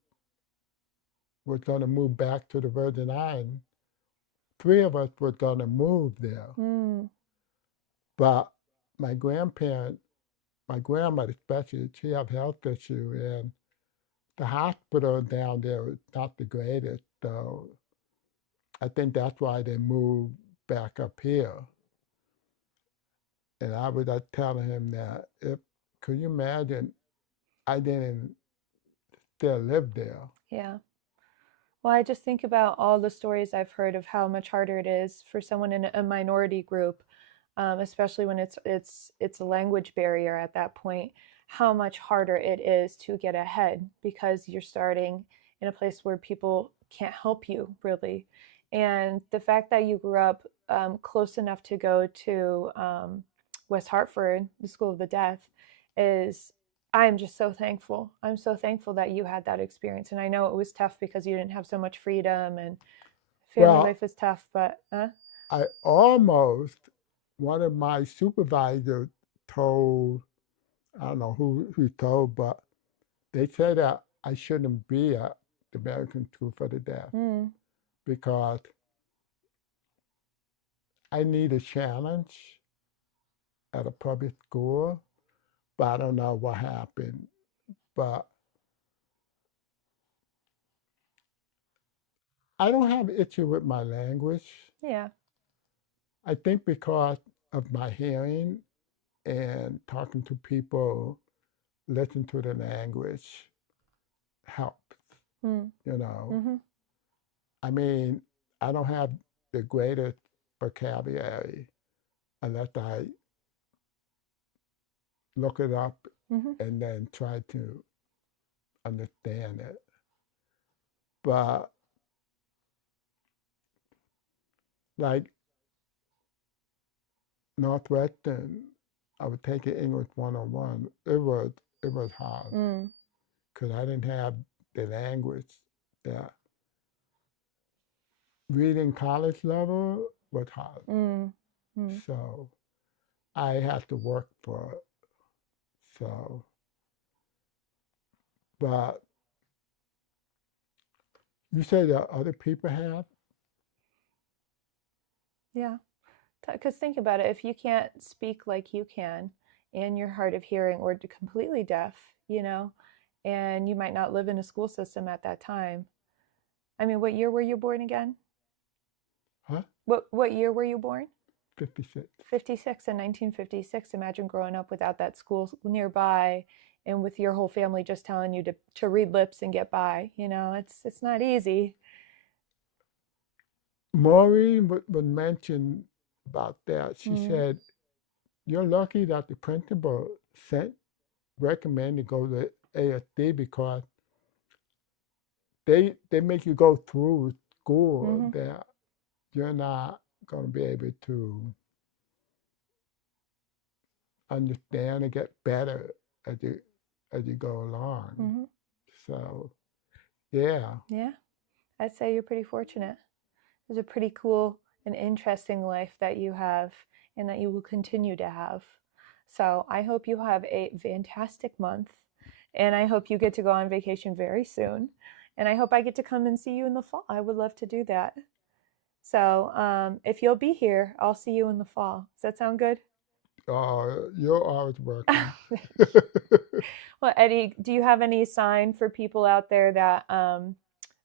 were going to move back to the Virgin Islands, three of us were going to move there. Mm. But my grandmother especially, she had health issue, and the hospital down there was not the greatest. So I think that's why they moved back up here. And I was telling him that could you imagine I didn't still live there? Yeah. Well, I just think about all the stories I've heard of how much harder it is for someone in a minority group, especially when it's a language barrier at that point, how much harder it is to get ahead because you're starting in a place where people can't help you really. And the fact that you grew up close enough to go to West Hartford, the School of the Deaf, I'm just so thankful. I'm so thankful that you had that experience. And I know it was tough because you didn't have so much freedom and family life is tough, but... One of my supervisors told, I don't know who told, but they said that I shouldn't be at the American School for the Deaf because I need a challenge at a public school, but I don't know what happened. But I don't have an issue with my language. Yeah. I think because of my hearing and talking to people, listen to the language helps, you know. I mean, I don't have the greatest vocabulary unless I look it up and then try to understand it. But like Northwestern, I would take an English 101. It was hard because I didn't have the language. That reading college level was hard. So I had to work for it. So, but you say that other people have? Yeah, because think about it. If you can't speak like you can and you're hard of hearing or completely deaf, you know, and you might not live in a school system at that time. I mean, what year were you born again? Huh? What year were you born? 56. 56 in 1956. Imagine growing up without that school nearby and with your whole family just telling you to read lips and get by. You know, it's not easy. Maureen would mention about that. She said, you're lucky that the principal recommended go to ASD because they make you go through school that you're not going to be able to understand and get better as you go along. So, yeah. Yeah, I'd say you're pretty fortunate. It's a pretty cool and interesting life that you have and that you will continue to have. So I hope you have a fantastic month and I hope you get to go on vacation very soon. And I hope I get to come and see you in the fall. I would love to do that. So if you'll be here, I'll see you in the fall. Does that sound good? You're always welcome. Well, Eddie, do you have any sign for people out there that,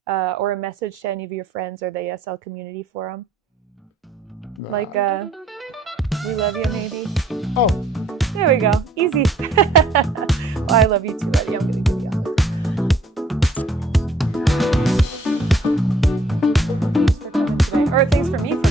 or a message to any of your friends or the ASL community forum? Nah. Like, we love you, maybe? Oh. There we go. Easy. Well, I love you too, Eddie. I'm going to give you a hug. Thanks for coming today. Or thanks for me.